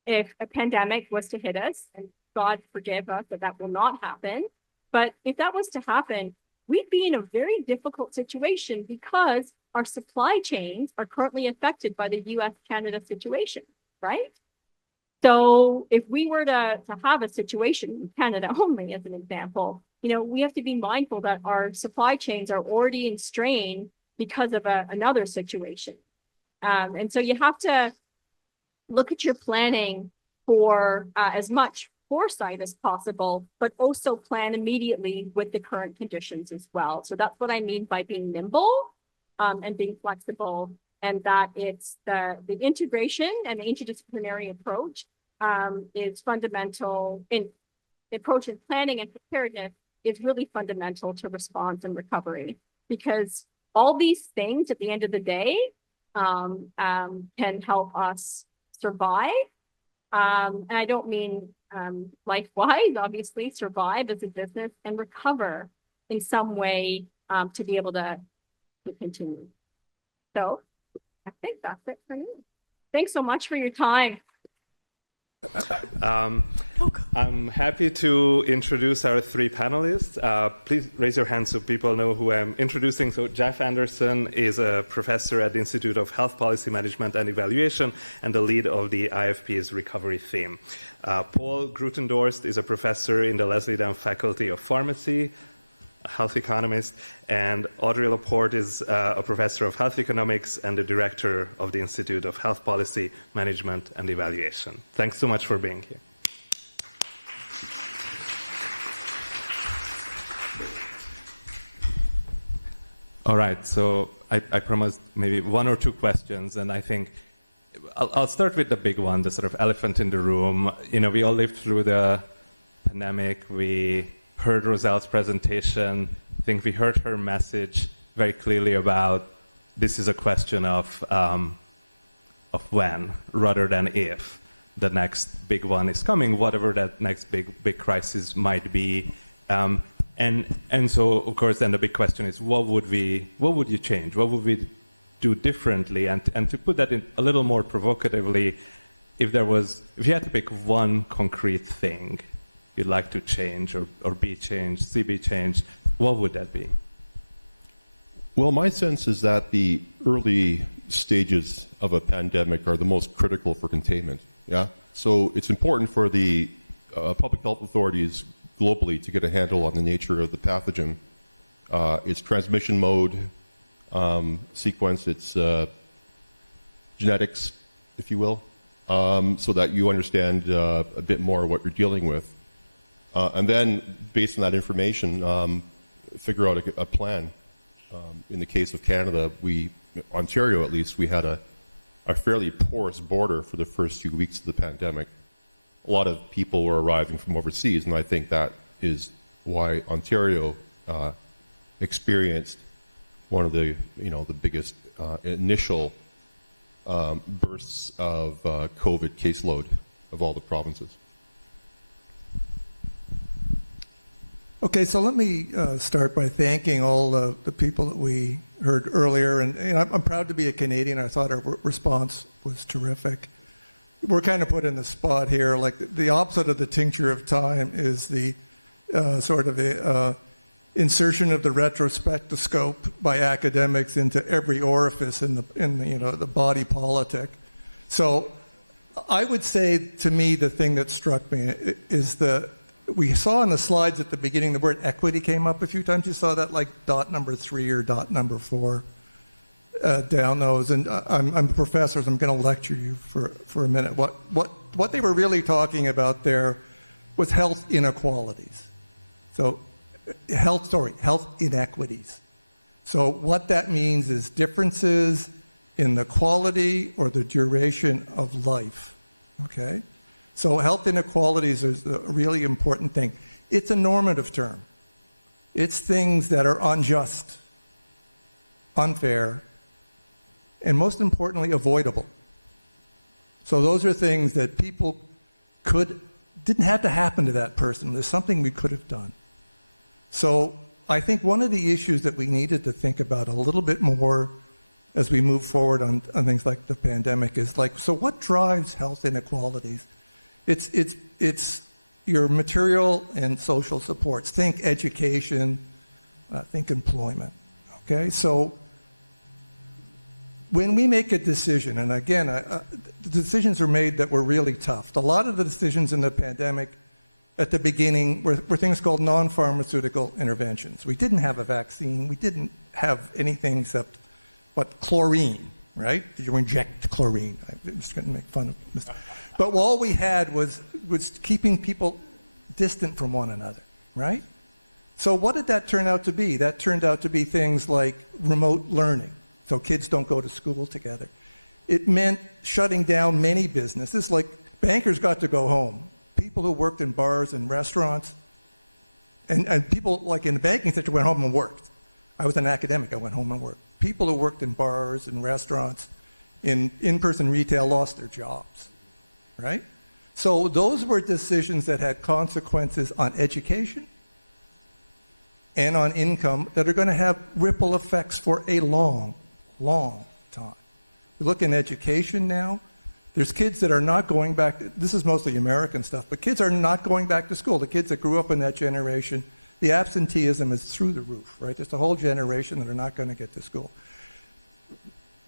if a pandemic was to hit us, and God forgive us that will not happen, but if that was to happen, we'd be in a very difficult situation because our supply chains are currently affected by the US-Canada situation, right? So if we were to have a situation in Canada only, as an example, you know, we have to be mindful that our supply chains are already in strain because of another situation. And so you have to look at your planning for as much foresight as possible, but also plan immediately with the current conditions as well. So that's what I mean by being nimble and being flexible, and that it's the integration and the interdisciplinary approach is fundamental in approach in planning and preparedness is really fundamental to response and recovery, because all these things at the end of the day can help us survive. And I don't mean life-wise, obviously, survive as a business and recover in some way to be able to continue. So I think that's it for me. Thanks so much for your time. I'm happy to introduce our three panelists. Please raise your hands so people know who I'm introducing. So Jeff Anderson is a professor at the Institute of Health Policy Management and Evaluation and the lead of the IfP's recovery theme. Paul Grutendorst is a professor in the Leslie Down Faculty of Pharmacy, a health economist, and Audrey Laporte is a professor of health economics and the director of the Institute of Health Policy Management and Evaluation. Thanks so much for being here. All right, so I promised maybe one or two questions, and I think I'll start with the big one, the sort of elephant in the room. You know, we all lived through the pandemic. We heard Roselle's presentation. I think we heard her message very clearly about this is a question of when rather than if the next big one is coming, whatever that next big crisis might be. And so, of course, then the big question is, what would you change? What would we do differently? And to put that in a little more provocatively, if you had to pick one concrete thing you'd like to change or be changed, see be changed, what would that be? Well, my sense is that the early stages of a pandemic are the most critical for containment. Yeah. So it's important for the public health authorities globally to get a handle on the nature of the pathogen, its transmission mode, sequence, its genetics, if you will, so that you understand a bit more what you're dealing with. And then, based on that information, figure out a plan. In the case of Canada, Ontario at least, we had a fairly porous border for the first few weeks of the pandemic. A lot of people were arriving from overseas, and I think that is why Ontario experienced one of the biggest initial bursts of COVID caseload of all the provinces. Okay, so let me start by thanking all the people that we heard earlier, and I'm proud to be a Canadian. I thought our response was terrific. We're kind of put in the spot here, like the opposite of the tincture of time is the sort of insertion of the retrospectoscope by academics into every orifice in the body politic. So I would say, to me, the thing that struck me is we saw on the slides at the beginning, the word equity came up a few times. You saw that like dot number 3 or dot number 4 down those. And I'm a professor, so I'm going to lecture you for a minute. What they were really talking about there was health inequalities. So health inequities. So what that means is differences in the quality or the duration of life, okay? So health inequalities is a really important thing. It's a normative term. It's things that are unjust, unfair, and most importantly, avoidable. So those are things that people didn't have to happen to that person. There's something we could have done. So I think one of the issues that we needed to think about a little bit more as we move forward on things like the pandemic is like, so what drives health inequalities? It's your material and social supports. Think education, think employment, okay? So when we make a decision, and again, the decisions were made that were really tough. A lot of the decisions in the pandemic at the beginning were things called non-pharmaceutical interventions. We didn't have a vaccine. We didn't have anything except chlorine, right? Did you inject chlorine? I'm just going to make fun of this. But all we had was keeping people distant from one another, right? So what did that turn out to be? That turned out to be things like remote learning. So kids don't go to school together. It meant shutting down many businesses, like bankers got to go home. People who worked in bars and restaurants, and people like in the banking sector went home and worked. I was an academic, I went home and worked. People who worked in bars and restaurants, in-person retail lost their jobs, right? So those were decisions that had consequences on education and on income that are going to have ripple effects for a long, long time. You look in education now, there's kids that are not going back, this is mostly American stuff, but kids are not going back to school. The kids that grew up in that generation, the absenteeism is through the roof, right? There's a whole generation that are not going to get to school.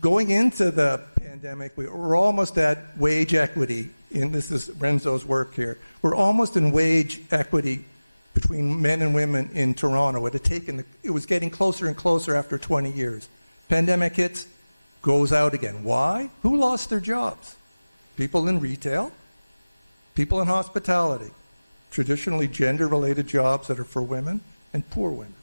Going into the pandemic, we were almost at wage equity, and this is Renzo's work here. We're almost in wage equity between men and women in Toronto. It was getting closer and closer after 20 years. Pandemic hits, goes out again. Why? Who lost their jobs? People in retail, people in hospitality, traditionally gender-related jobs that are for women, and poor women.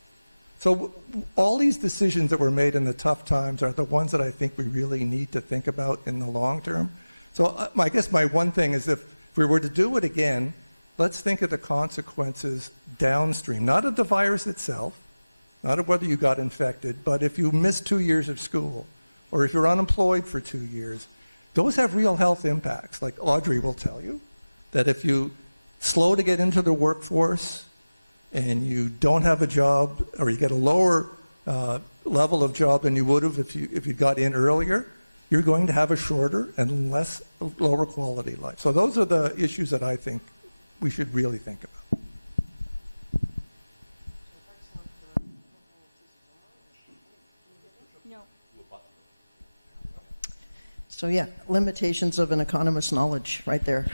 So all these decisions that were made in the tough times are the ones that I think we really need to think about in the long term. So I guess my one thing is if we were to do it again, let's think of the consequences downstream, not of the virus itself, not of whether you got infected, but if you missed 2 years of school, or if you're unemployed for 2 years, those have real health impacts. Like Audrey will tell you, that if you slow to get into the workforce and you don't have a job, or you get a lower level of job than you would have if you got in earlier, you're going to have a shorter and lower quality life. So those are the issues that I think we should really think about. No. So yeah, limitations of an economist's knowledge right there.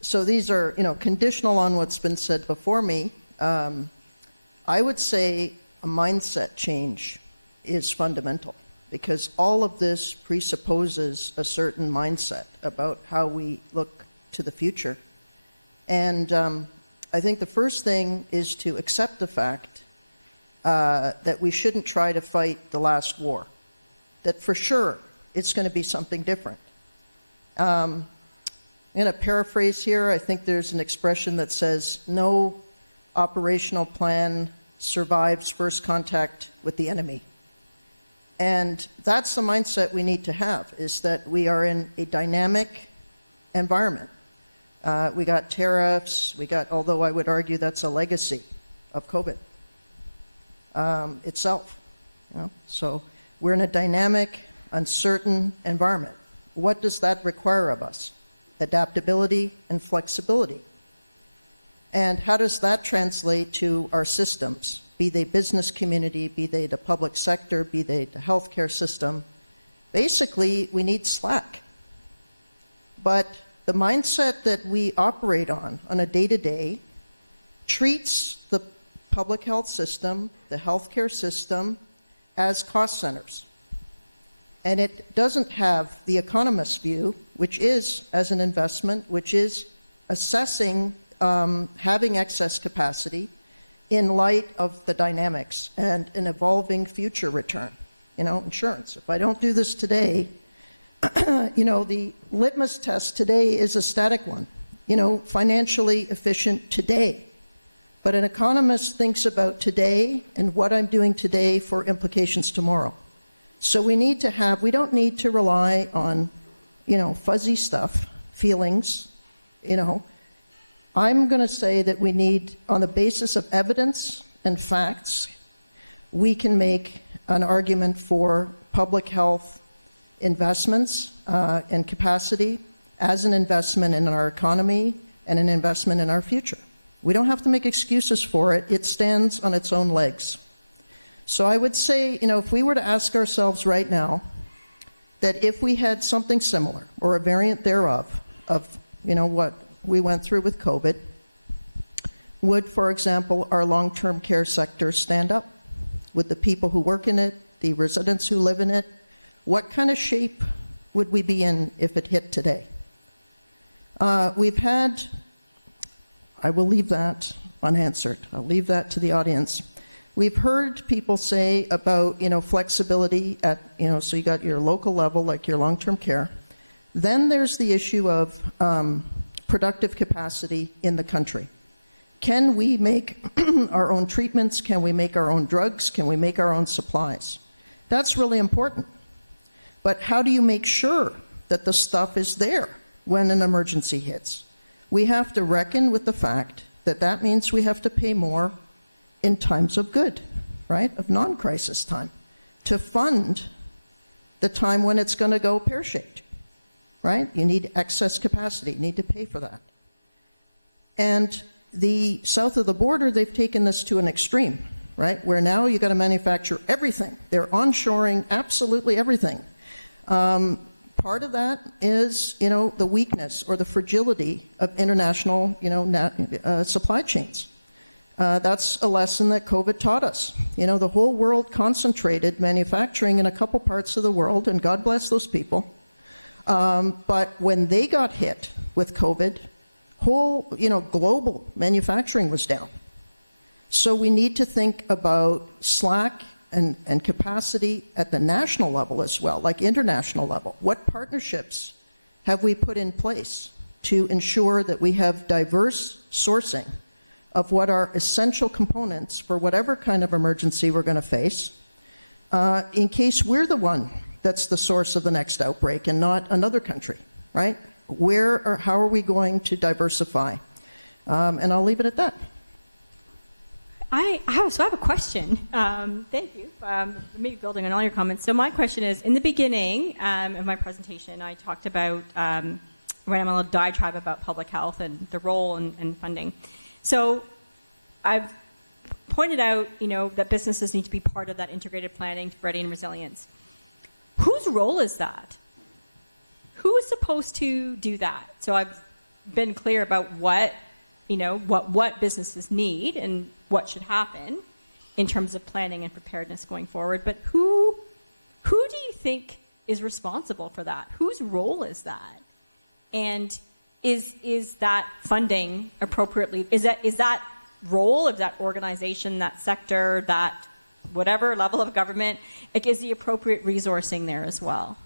So these are, conditional on what's been said before me. I would say a mindset change is fundamental because all of this presupposes a certain mindset about how we look to the future. And I think the first thing is to accept the fact that we shouldn't try to fight the last war, that for sure it's going to be something different. I'm going to paraphrase here. I think there's an expression that says, no operational plan survives first contact with the enemy. And that's the mindset we need to have, is that we are in a dynamic environment. We got tariffs, although I would argue that's a legacy of COVID itself. So we're in a dynamic, uncertain environment. What does that require of us? Adaptability and flexibility. And how does that translate to our systems, be they business community, be they the public sector, be they the healthcare system? Basically, we need slack. but the mindset that we operate on a day-to-day treats the public health system, the healthcare system, as cost centers. And it doesn't have the economist's view, which is as an investment, which is assessing having excess capacity in light of the dynamics and an evolving future return. You know, insurance. If I don't do this today, you know, the litmus test today is a static one. You know, financially efficient today. But an economist thinks about today and what I'm doing today for implications tomorrow. So we need to have, we don't need to rely on, you know, fuzzy stuff, feelings, you know. I'm going to say that we need, on the basis of evidence and facts, we can make an argument for public health investments and capacity as an investment in our economy and an investment in our future. We don't have to make excuses for it. It stands on its own legs. So I would say, you know, if we were to ask ourselves right now that if we had something similar or a variant thereof of, you know, what we went through with COVID, would, for example, our long-term care sector stand up? Would the people who work in it, the residents who live in it, what kind of shape would we be in if it hit today? We've had, I will leave that unanswered. I'll leave that to the audience. We've heard people say about, you know, flexibility at, you know, so you got your local level, like your long-term care. Then there's the issue of productive capacity in the country. Can we make our own treatments? Can we make our own drugs? Can we make our own supplies? That's really important. But how do you make sure that the stuff is there when an emergency hits? We have to reckon with the fact that that means we have to pay more in times of good, right? Of non-crisis time, to fund the time when it's going to go pear-shaped, right? You need excess capacity. You need to pay for that. And the south of the border, they've taken this to an extreme, right? Where now you got to manufacture everything. They're onshoring absolutely everything. Part of that is, you know, the weakness or the fragility of international, you know, supply chains. That's a lesson that COVID taught us. You know, the whole world concentrated manufacturing in a couple parts of the world, and God bless those people. But when they got hit with COVID, whole, you know, global manufacturing was down. So we need to think about slack and capacity at the national level as well, like international level. What partnerships have we put in place to ensure that we have diverse sourcing of what are essential components for whatever kind of emergency we're going to face, in case we're the one that's the source of the next outbreak and not another country, right? Where or how are we going to diversify? And I'll leave it at that. I have a question. Thank you. Maybe building on all your comments. So my question is, in the beginning of my presentation, I talked about, ran a little diatribe about public health and the role and funding. So I've pointed out, you know, that businesses need to be part of that integrated planning, ready and resilience. Whose role is that? Who is supposed to do that? So I've been clear about what, you know, what businesses need and what should happen in terms of planning and preparedness going forward. But who do you think is responsible for that? Whose role is that? And is that funding appropriately? Is that role of that organization, that sector, that whatever level of government, like, is the appropriate resourcing there as well?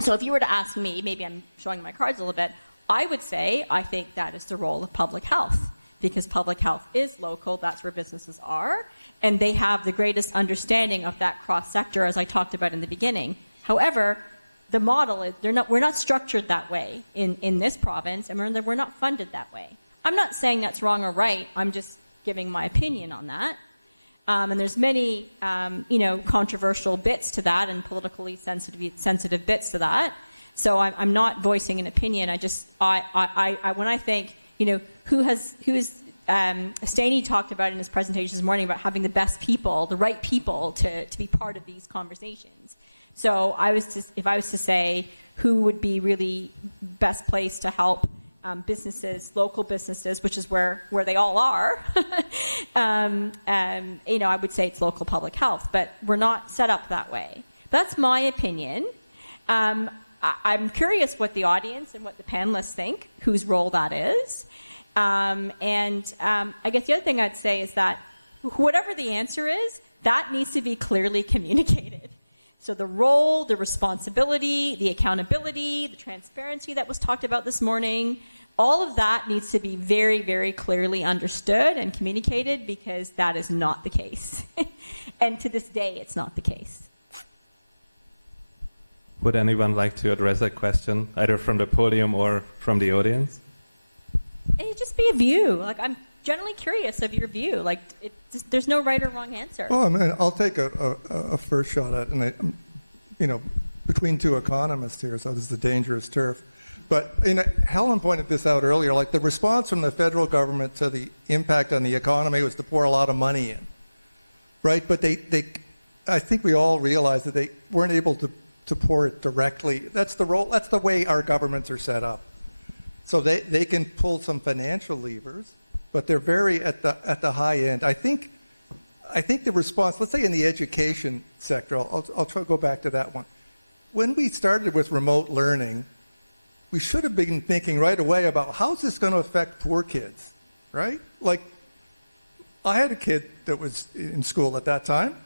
So if you were to ask me, maybe I'm showing my cards a little bit, I would say I think that is the role of public health, because public health is local, that's where businesses are, and they have the greatest understanding of that cross-sector, as I talked about in the beginning. However, the model is, we're not structured that way in this province, and we're not funded that way. I'm not saying that's wrong or right, I'm just giving my opinion on that. And there's many, you know, controversial bits to that and politically sensitive bits to that. So I'm not voicing an opinion. I just, when I think, you know, Staney talked about in his presentation this morning about having the best people, the right people to be part of these conversations. So if I was to say, who would be really best placed to help businesses, local businesses, which is where they all are. I would say it's local public health, but we're not set up that way. That's my opinion. I'm curious what the audience and what the panelists think, whose role that is. I guess the other thing I'd say is that whatever the answer is, that needs to be clearly communicated. So the role, the responsibility, the accountability, the transparency that was talked about this morning, all of that needs to be very, very clearly understood and communicated, because that is not the case. And to this day, it's not the case. Would anyone like to address that question, either from the podium or from the audience? It'd just be a view. Like, I'm generally curious of your view. Like, there's no right or wrong answer. Well, I mean, I'll take a first shot at it, and between two economists here, so this is a dangerous turf. But Helen pointed this out earlier. Like, the response from the federal government to the impact on the economy was to pour a lot of money in, right? But I think we all realize that they weren't able to pour it directly. That's the role. That's the way our governments are set up. So they can pull some financial levers, but they're very at the high end. I think the response, let's say in the education sector, I'll try to go back to that one. When we started with remote learning, we should have been thinking right away about how's this going to affect poor kids, right? Like, I had a kid that was in school at that time.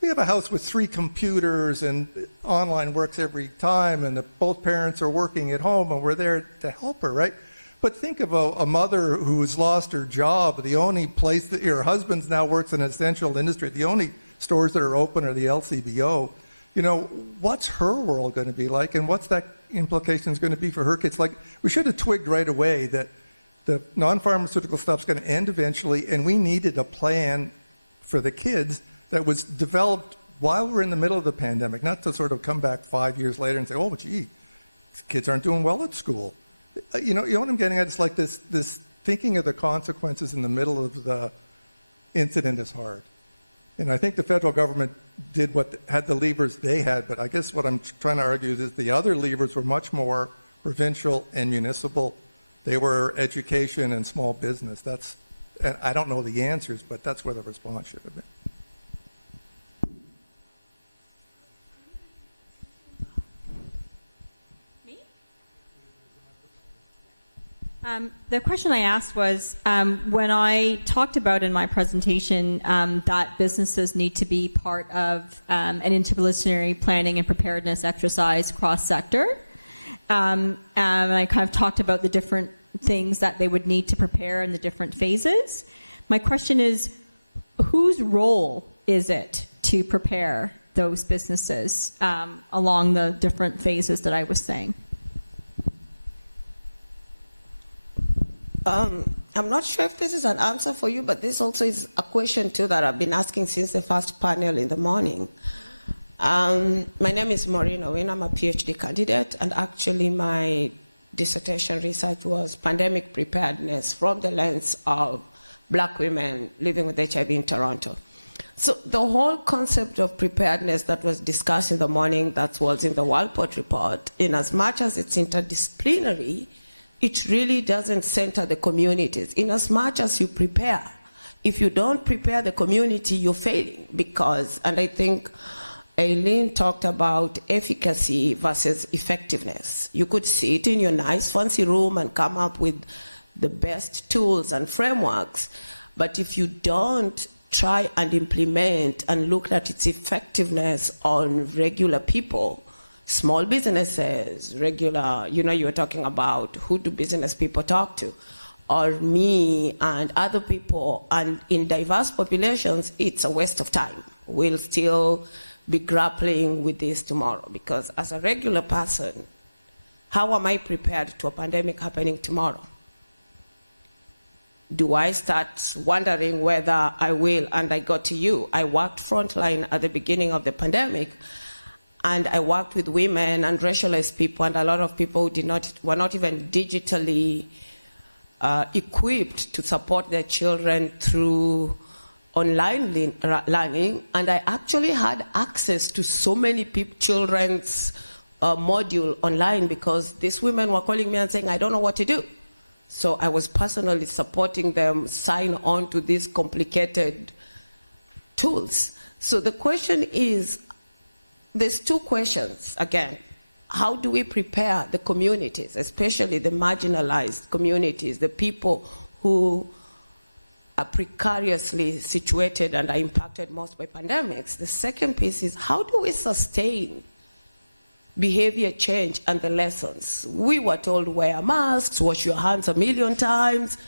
We have a house with 3 computers and online works every time, and both parents are working at home, and we're there to help her, right? But think of a mother who's lost her job. The only place that her husband now works in an essential industry. The only stores that are open are the LCBO. What's her world going to be like, and what's that implications going to be for her kids? Like, we should have twigged right away that the non-pharmaceutical stuff's going to end eventually, and we needed a plan for the kids that was developed while we're in the middle of the pandemic, not to sort of come back 5 years later and say, oh, gee, kids aren't doing well at school. You know what I'm getting at? It's like this thinking of the consequences in the middle of the incident is hard. And I think the federal government did had the levers they had, but I guess what I'm trying to argue is the other levers were much more provincial and municipal. They were education and small business. And I don't know the answers, but that's where the response should have been. The question I asked was, when I talked about in my presentation that businesses need to be part of an interdisciplinary planning and preparedness exercise cross-sector, and I kind of talked about the different things that they would need to prepare in the different phases. My question is, whose role is it to prepare those businesses along the different phases that I was saying? I'm not sure if this is an answer for you, but this also is a question too that I've been asking since the first panel in the morning. My name is Martino, and I'm a PhD candidate, and actually my dissertation research was pandemic preparedness from the lens of Black women living with HIV in Toronto. So the whole concept of preparedness that was discussed in the morning, that was in the Walport report, in as much as it's interdisciplinary, it really doesn't center the communities. In as much as you prepare, if you don't prepare the community, you're failing. Because, and I think Aileen talked about efficacy versus effectiveness. You could sit in your nice fancy room and come up with the best tools and frameworks, but if you don't try and implement and look at its effectiveness on regular people, small businesses, regular, you were talking about who do business people talk to, or me and other people, and in diverse populations, it's a waste of time. We'll still be grappling with this tomorrow, because as a regular person, how am I prepared to a pandemic happening tomorrow? Do I start wondering whether I will? And I got to you. I worked frontline at the beginning of the pandemic, and I worked with women and racialized people, and a lot of people who were not even digitally equipped to support their children through online learning. And I actually had access to so many children's module online because these women were calling me and saying, I don't know what to do. So I was personally supporting them sign on to these complicated tools. So the question is, there's two questions again. How do we prepare the communities, especially the marginalized communities, the people who are precariously situated and are impacted most by pandemics? The second piece is, how do we sustain behavior change and the lessons? We were told wear masks, wash your hands 1,000,000 times,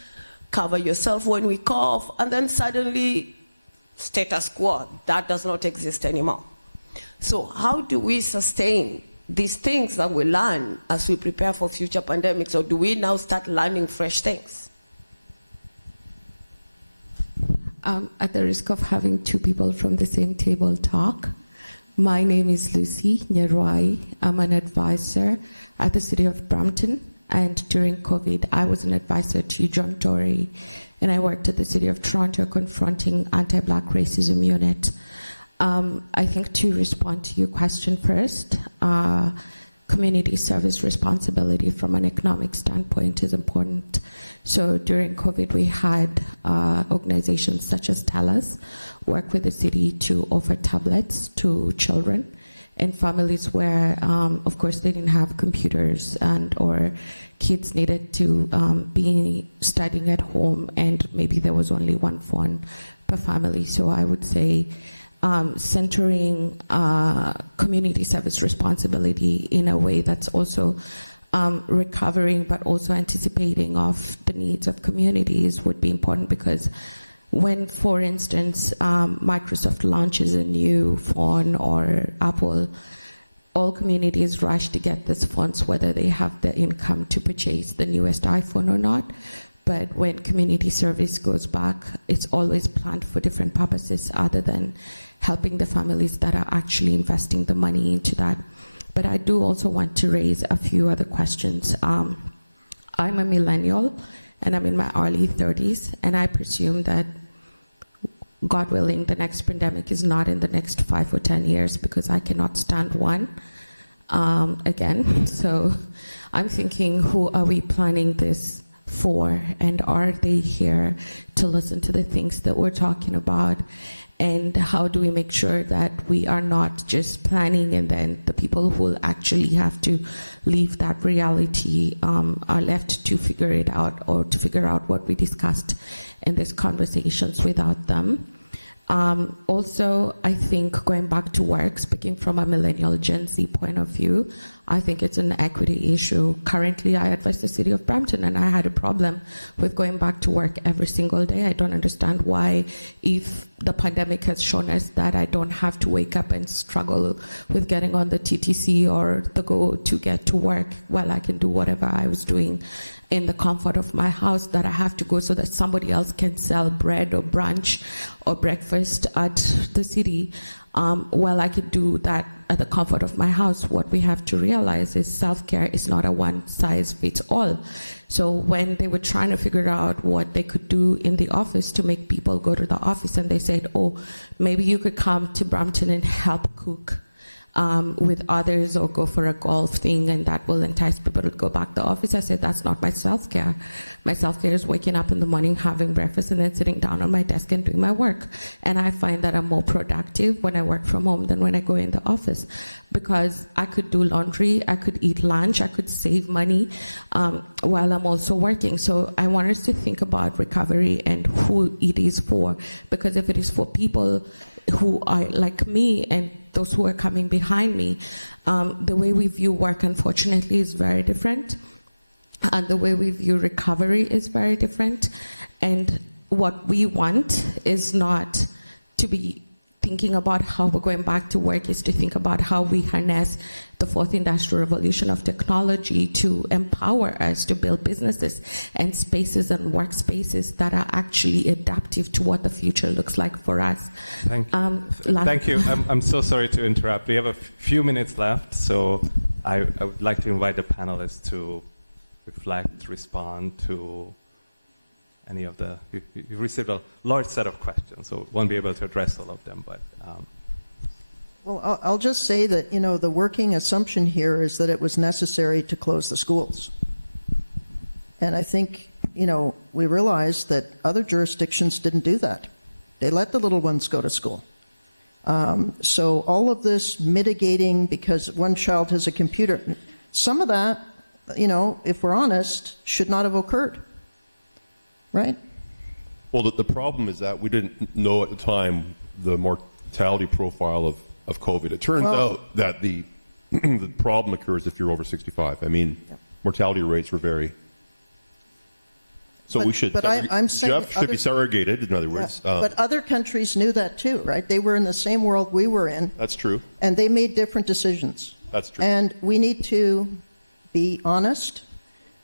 cover yourself when we cough, and then suddenly status quo, that does not exist anymore. So how do we sustain these things that we learn as we prepare for future pandemics, or do we now start learning fresh things? At the risk of having two people from the same table talk, my name is Lucy Nyerwai. I'm an advisor at the City of Brampton, and during COVID, I was an advisor to John Tory, and I worked at the City of Toronto confronting anti-Black racism unit. I think to respond to your question first, community service responsibility from an economic standpoint is important. So during COVID, we had organizations such as TELUS work with the city to offer tablets to children and families where, of course, they didn't have computers and or kids needed to be studying at home, and maybe there was only one phone per family. So I would say centering community service responsibility in a way that's also recovering but also anticipating of the needs of communities would be important, because when, for instance, Microsoft launches a new phone or Apple, all communities rush to get these phones whether they have the income to purchase the newest iPhone or not. But when community service goes back, it's always planned for different purposes other than helping the families that are actually investing the money into that. But I do also want to raise a few other questions. I'm a millennial, and I'm in my early 30s, and I presume that, God willing, the next pandemic is not in the next 5 or 10 years, because I cannot stand one again. So I'm thinking, who are we planning this for, and are they here to listen to the things that we're talking about? And how do we make sure that we are not just planning and then the people who will actually have to leave that reality are left to figure it out, or to figure out what we discussed in these conversations without them? Also, I think going back to work, speaking from a millennial Gen Z point of view, I think it's an equity issue. Currently, I advise the City of Brampton, and I had a problem with going back to work every single day. I don't understand why, if the pandemic has shown us that I don't have to wake up and struggle with getting on the TTC or the GO to get to work, while I can do whatever I was doing in the comfort of my house, that I have to go so that somebody else can sell bread or brunch or breakfast at the city. While I could do that at the comfort of my house, what we have to realize is self-care is not a one-size-fits-all. So when they were trying to figure out what they could do in the office to make people go to the office, and they said, oh, maybe you could come to Brampton and help cook with others, or go for a golf thing, and that will entice people to go back to the office. I said, that's not my self-care. My self-care is waking up in the morning, having breakfast, and then sitting down on my desk and doing my work. And I find that I'm more productive when I work from home than when I go in the office, because I could do laundry, I could eat lunch, I could save money while I'm also working. So I want us to think about recovery and who it is for, because if it is for people who are like me and those who are coming behind me, the way we view work, unfortunately, is very different. And the way we view recovery is very different. And what we want is not to be thinking about how we're going back to work, is to think about how we harness the fourth industrial revolution of technology to empower us to build businesses and spaces and workspaces that are actually adaptive to what the future looks like for us. Thank you. I'm so sorry to interrupt. We have a few minutes left, so I would like to invite the panelists to reflect, respond to any of the, you've received a large set of questions, so won't be able to address all of them, but. Well, I'll just say that, the working assumption here is that it was necessary to close the schools. And I think, we realized that other jurisdictions didn't do that. They let the little ones go to school. So all of this mitigating because one child has a computer, some of that, if we're honest, should not have occurred, right? Well, the problem is that we didn't know at the time the mortality profile of COVID. It turns out that the the problem occurs if you're over 65. I mean, mortality rates were very... So we should... But I'm saying Jeff should be segregated, in other words. But other countries knew that too, right? They were in the same world we were in. That's true. And they made different decisions. That's true. And we need to be honest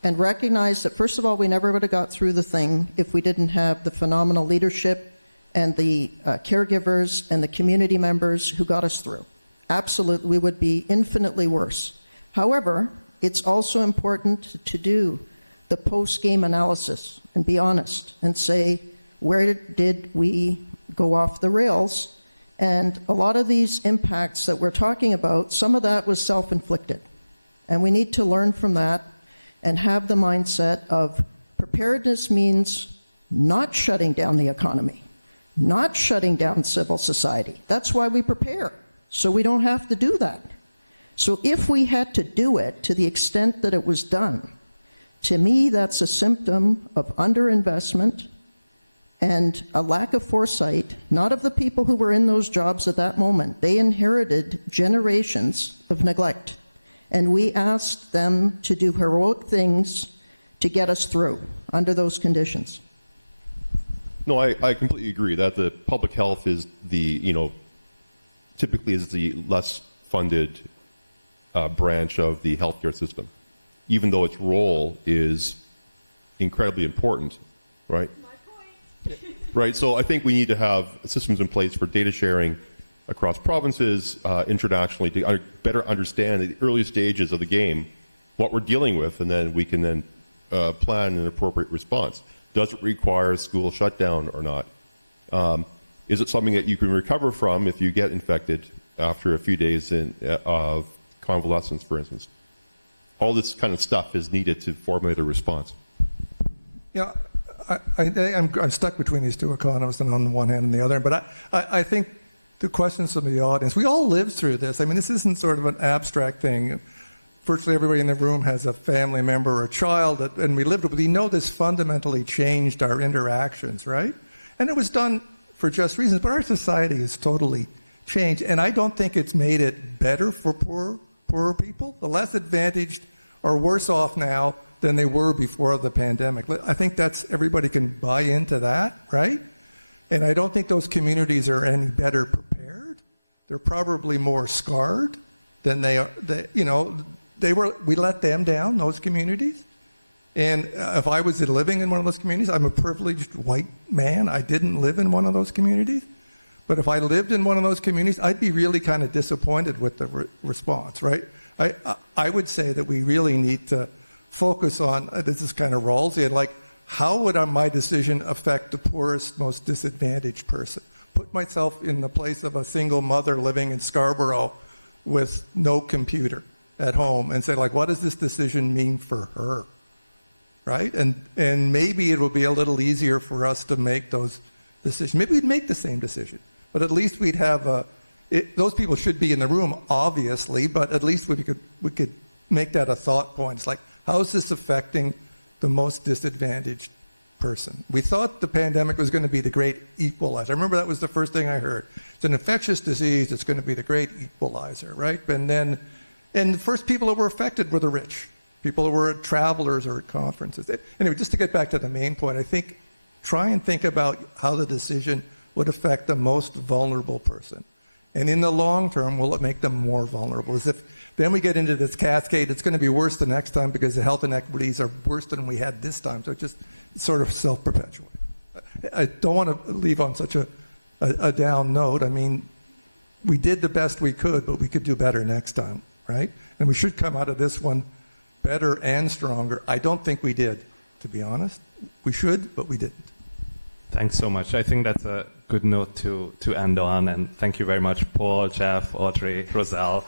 and recognize that, first of all, we never would have got through the thing if we didn't have the phenomenal leadership and the caregivers and the community members who got us through. Absolutely, we would be infinitely worse. However, it's also important to do the post-game analysis and be honest and say, where did we go off the rails? And a lot of these impacts that we're talking about, some of that was self-inflicted. And we need to learn from that and have the mindset of preparedness means not shutting down the economy, not shutting down civil society. That's why we prepare, so we don't have to do that. So if we had to do it to the extent that it was done, to me, that's a symptom of underinvestment and a lack of foresight, not of the people who were in those jobs at that moment. They inherited generations of neglect. And we asked them to do heroic things to get us through under those conditions. No, I completely agree that the public health is typically is the less funded branch of the healthcare system, even though its role is incredibly important, right? My point. Right, so I think we need to have systems in place for data sharing across provinces, internationally, to better understand the early stages of the game, what we're dealing with, and then we can then plan an appropriate response. Does it require school shutdown or not? Is it something that you can recover from if you get infected after a few days of convalescence, for instance? All this kind of stuff is needed to formulate a response. Yeah, I'm stuck between these two economists, and on the one hand and the other. But I think the questions from the audience, we all lived through this. I mean, this isn't sort of an abstract thing. Virtually everybody in the room has a family member or a child, and we lived it. But we know this fundamentally changed our interactions, right? And it was done for just reasons. But our society has totally changed, and I don't think it's made it better for poorer people. The less advantaged are worse off now than they were before the pandemic. I think everybody can buy into that, right? And I don't think those communities are any better prepared. They're probably more scarred than they are. We let them down, those communities. And if I was living in one of those communities, I'm a privileged white man. I didn't live in one of those communities. But if I lived in one of those communities, I'd be really kind of disappointed with the response, right? I would say that we really need to focus on, this is kind of Rawlsian, like, how would my decision affect the poorest, most disadvantaged person? Put myself in the place of a single mother living in Scarborough with no computer at home and say, like, what does this decision mean for her, right? And maybe it would be a little easier for us to make those decisions. Maybe we'd make the same decision, but at least we'd have those people should be in the room, obviously, but at least we could make that a thought point. It's like, how is this affecting the most disadvantaged person? We thought the pandemic was going to be the great equalizer. I remember that was the first thing I heard. It's an infectious disease. It's going to be the great equalizer, right? And the first people that were affected were the rich, people who were at travelers or at conferences. Anyway, just to get back to the main point, I think try and think about how the decision would affect the most vulnerable person. And in the long term, will it make them more vulnerable? As if then we get into this cascade, it's going to be worse the next time because the health inequities are worse than we had this time. So it just sort of self-perpetuate. I don't want to leave on such a down note. I mean, we did the best we could, but we could do better next time, right? And we should come out of this one better and stronger. I don't think we did, to be honest. We should, but we didn't. Thanks so much. I think that's a good note to end on. And thank you very much, Paul, Jeff, Audrey, Roselle.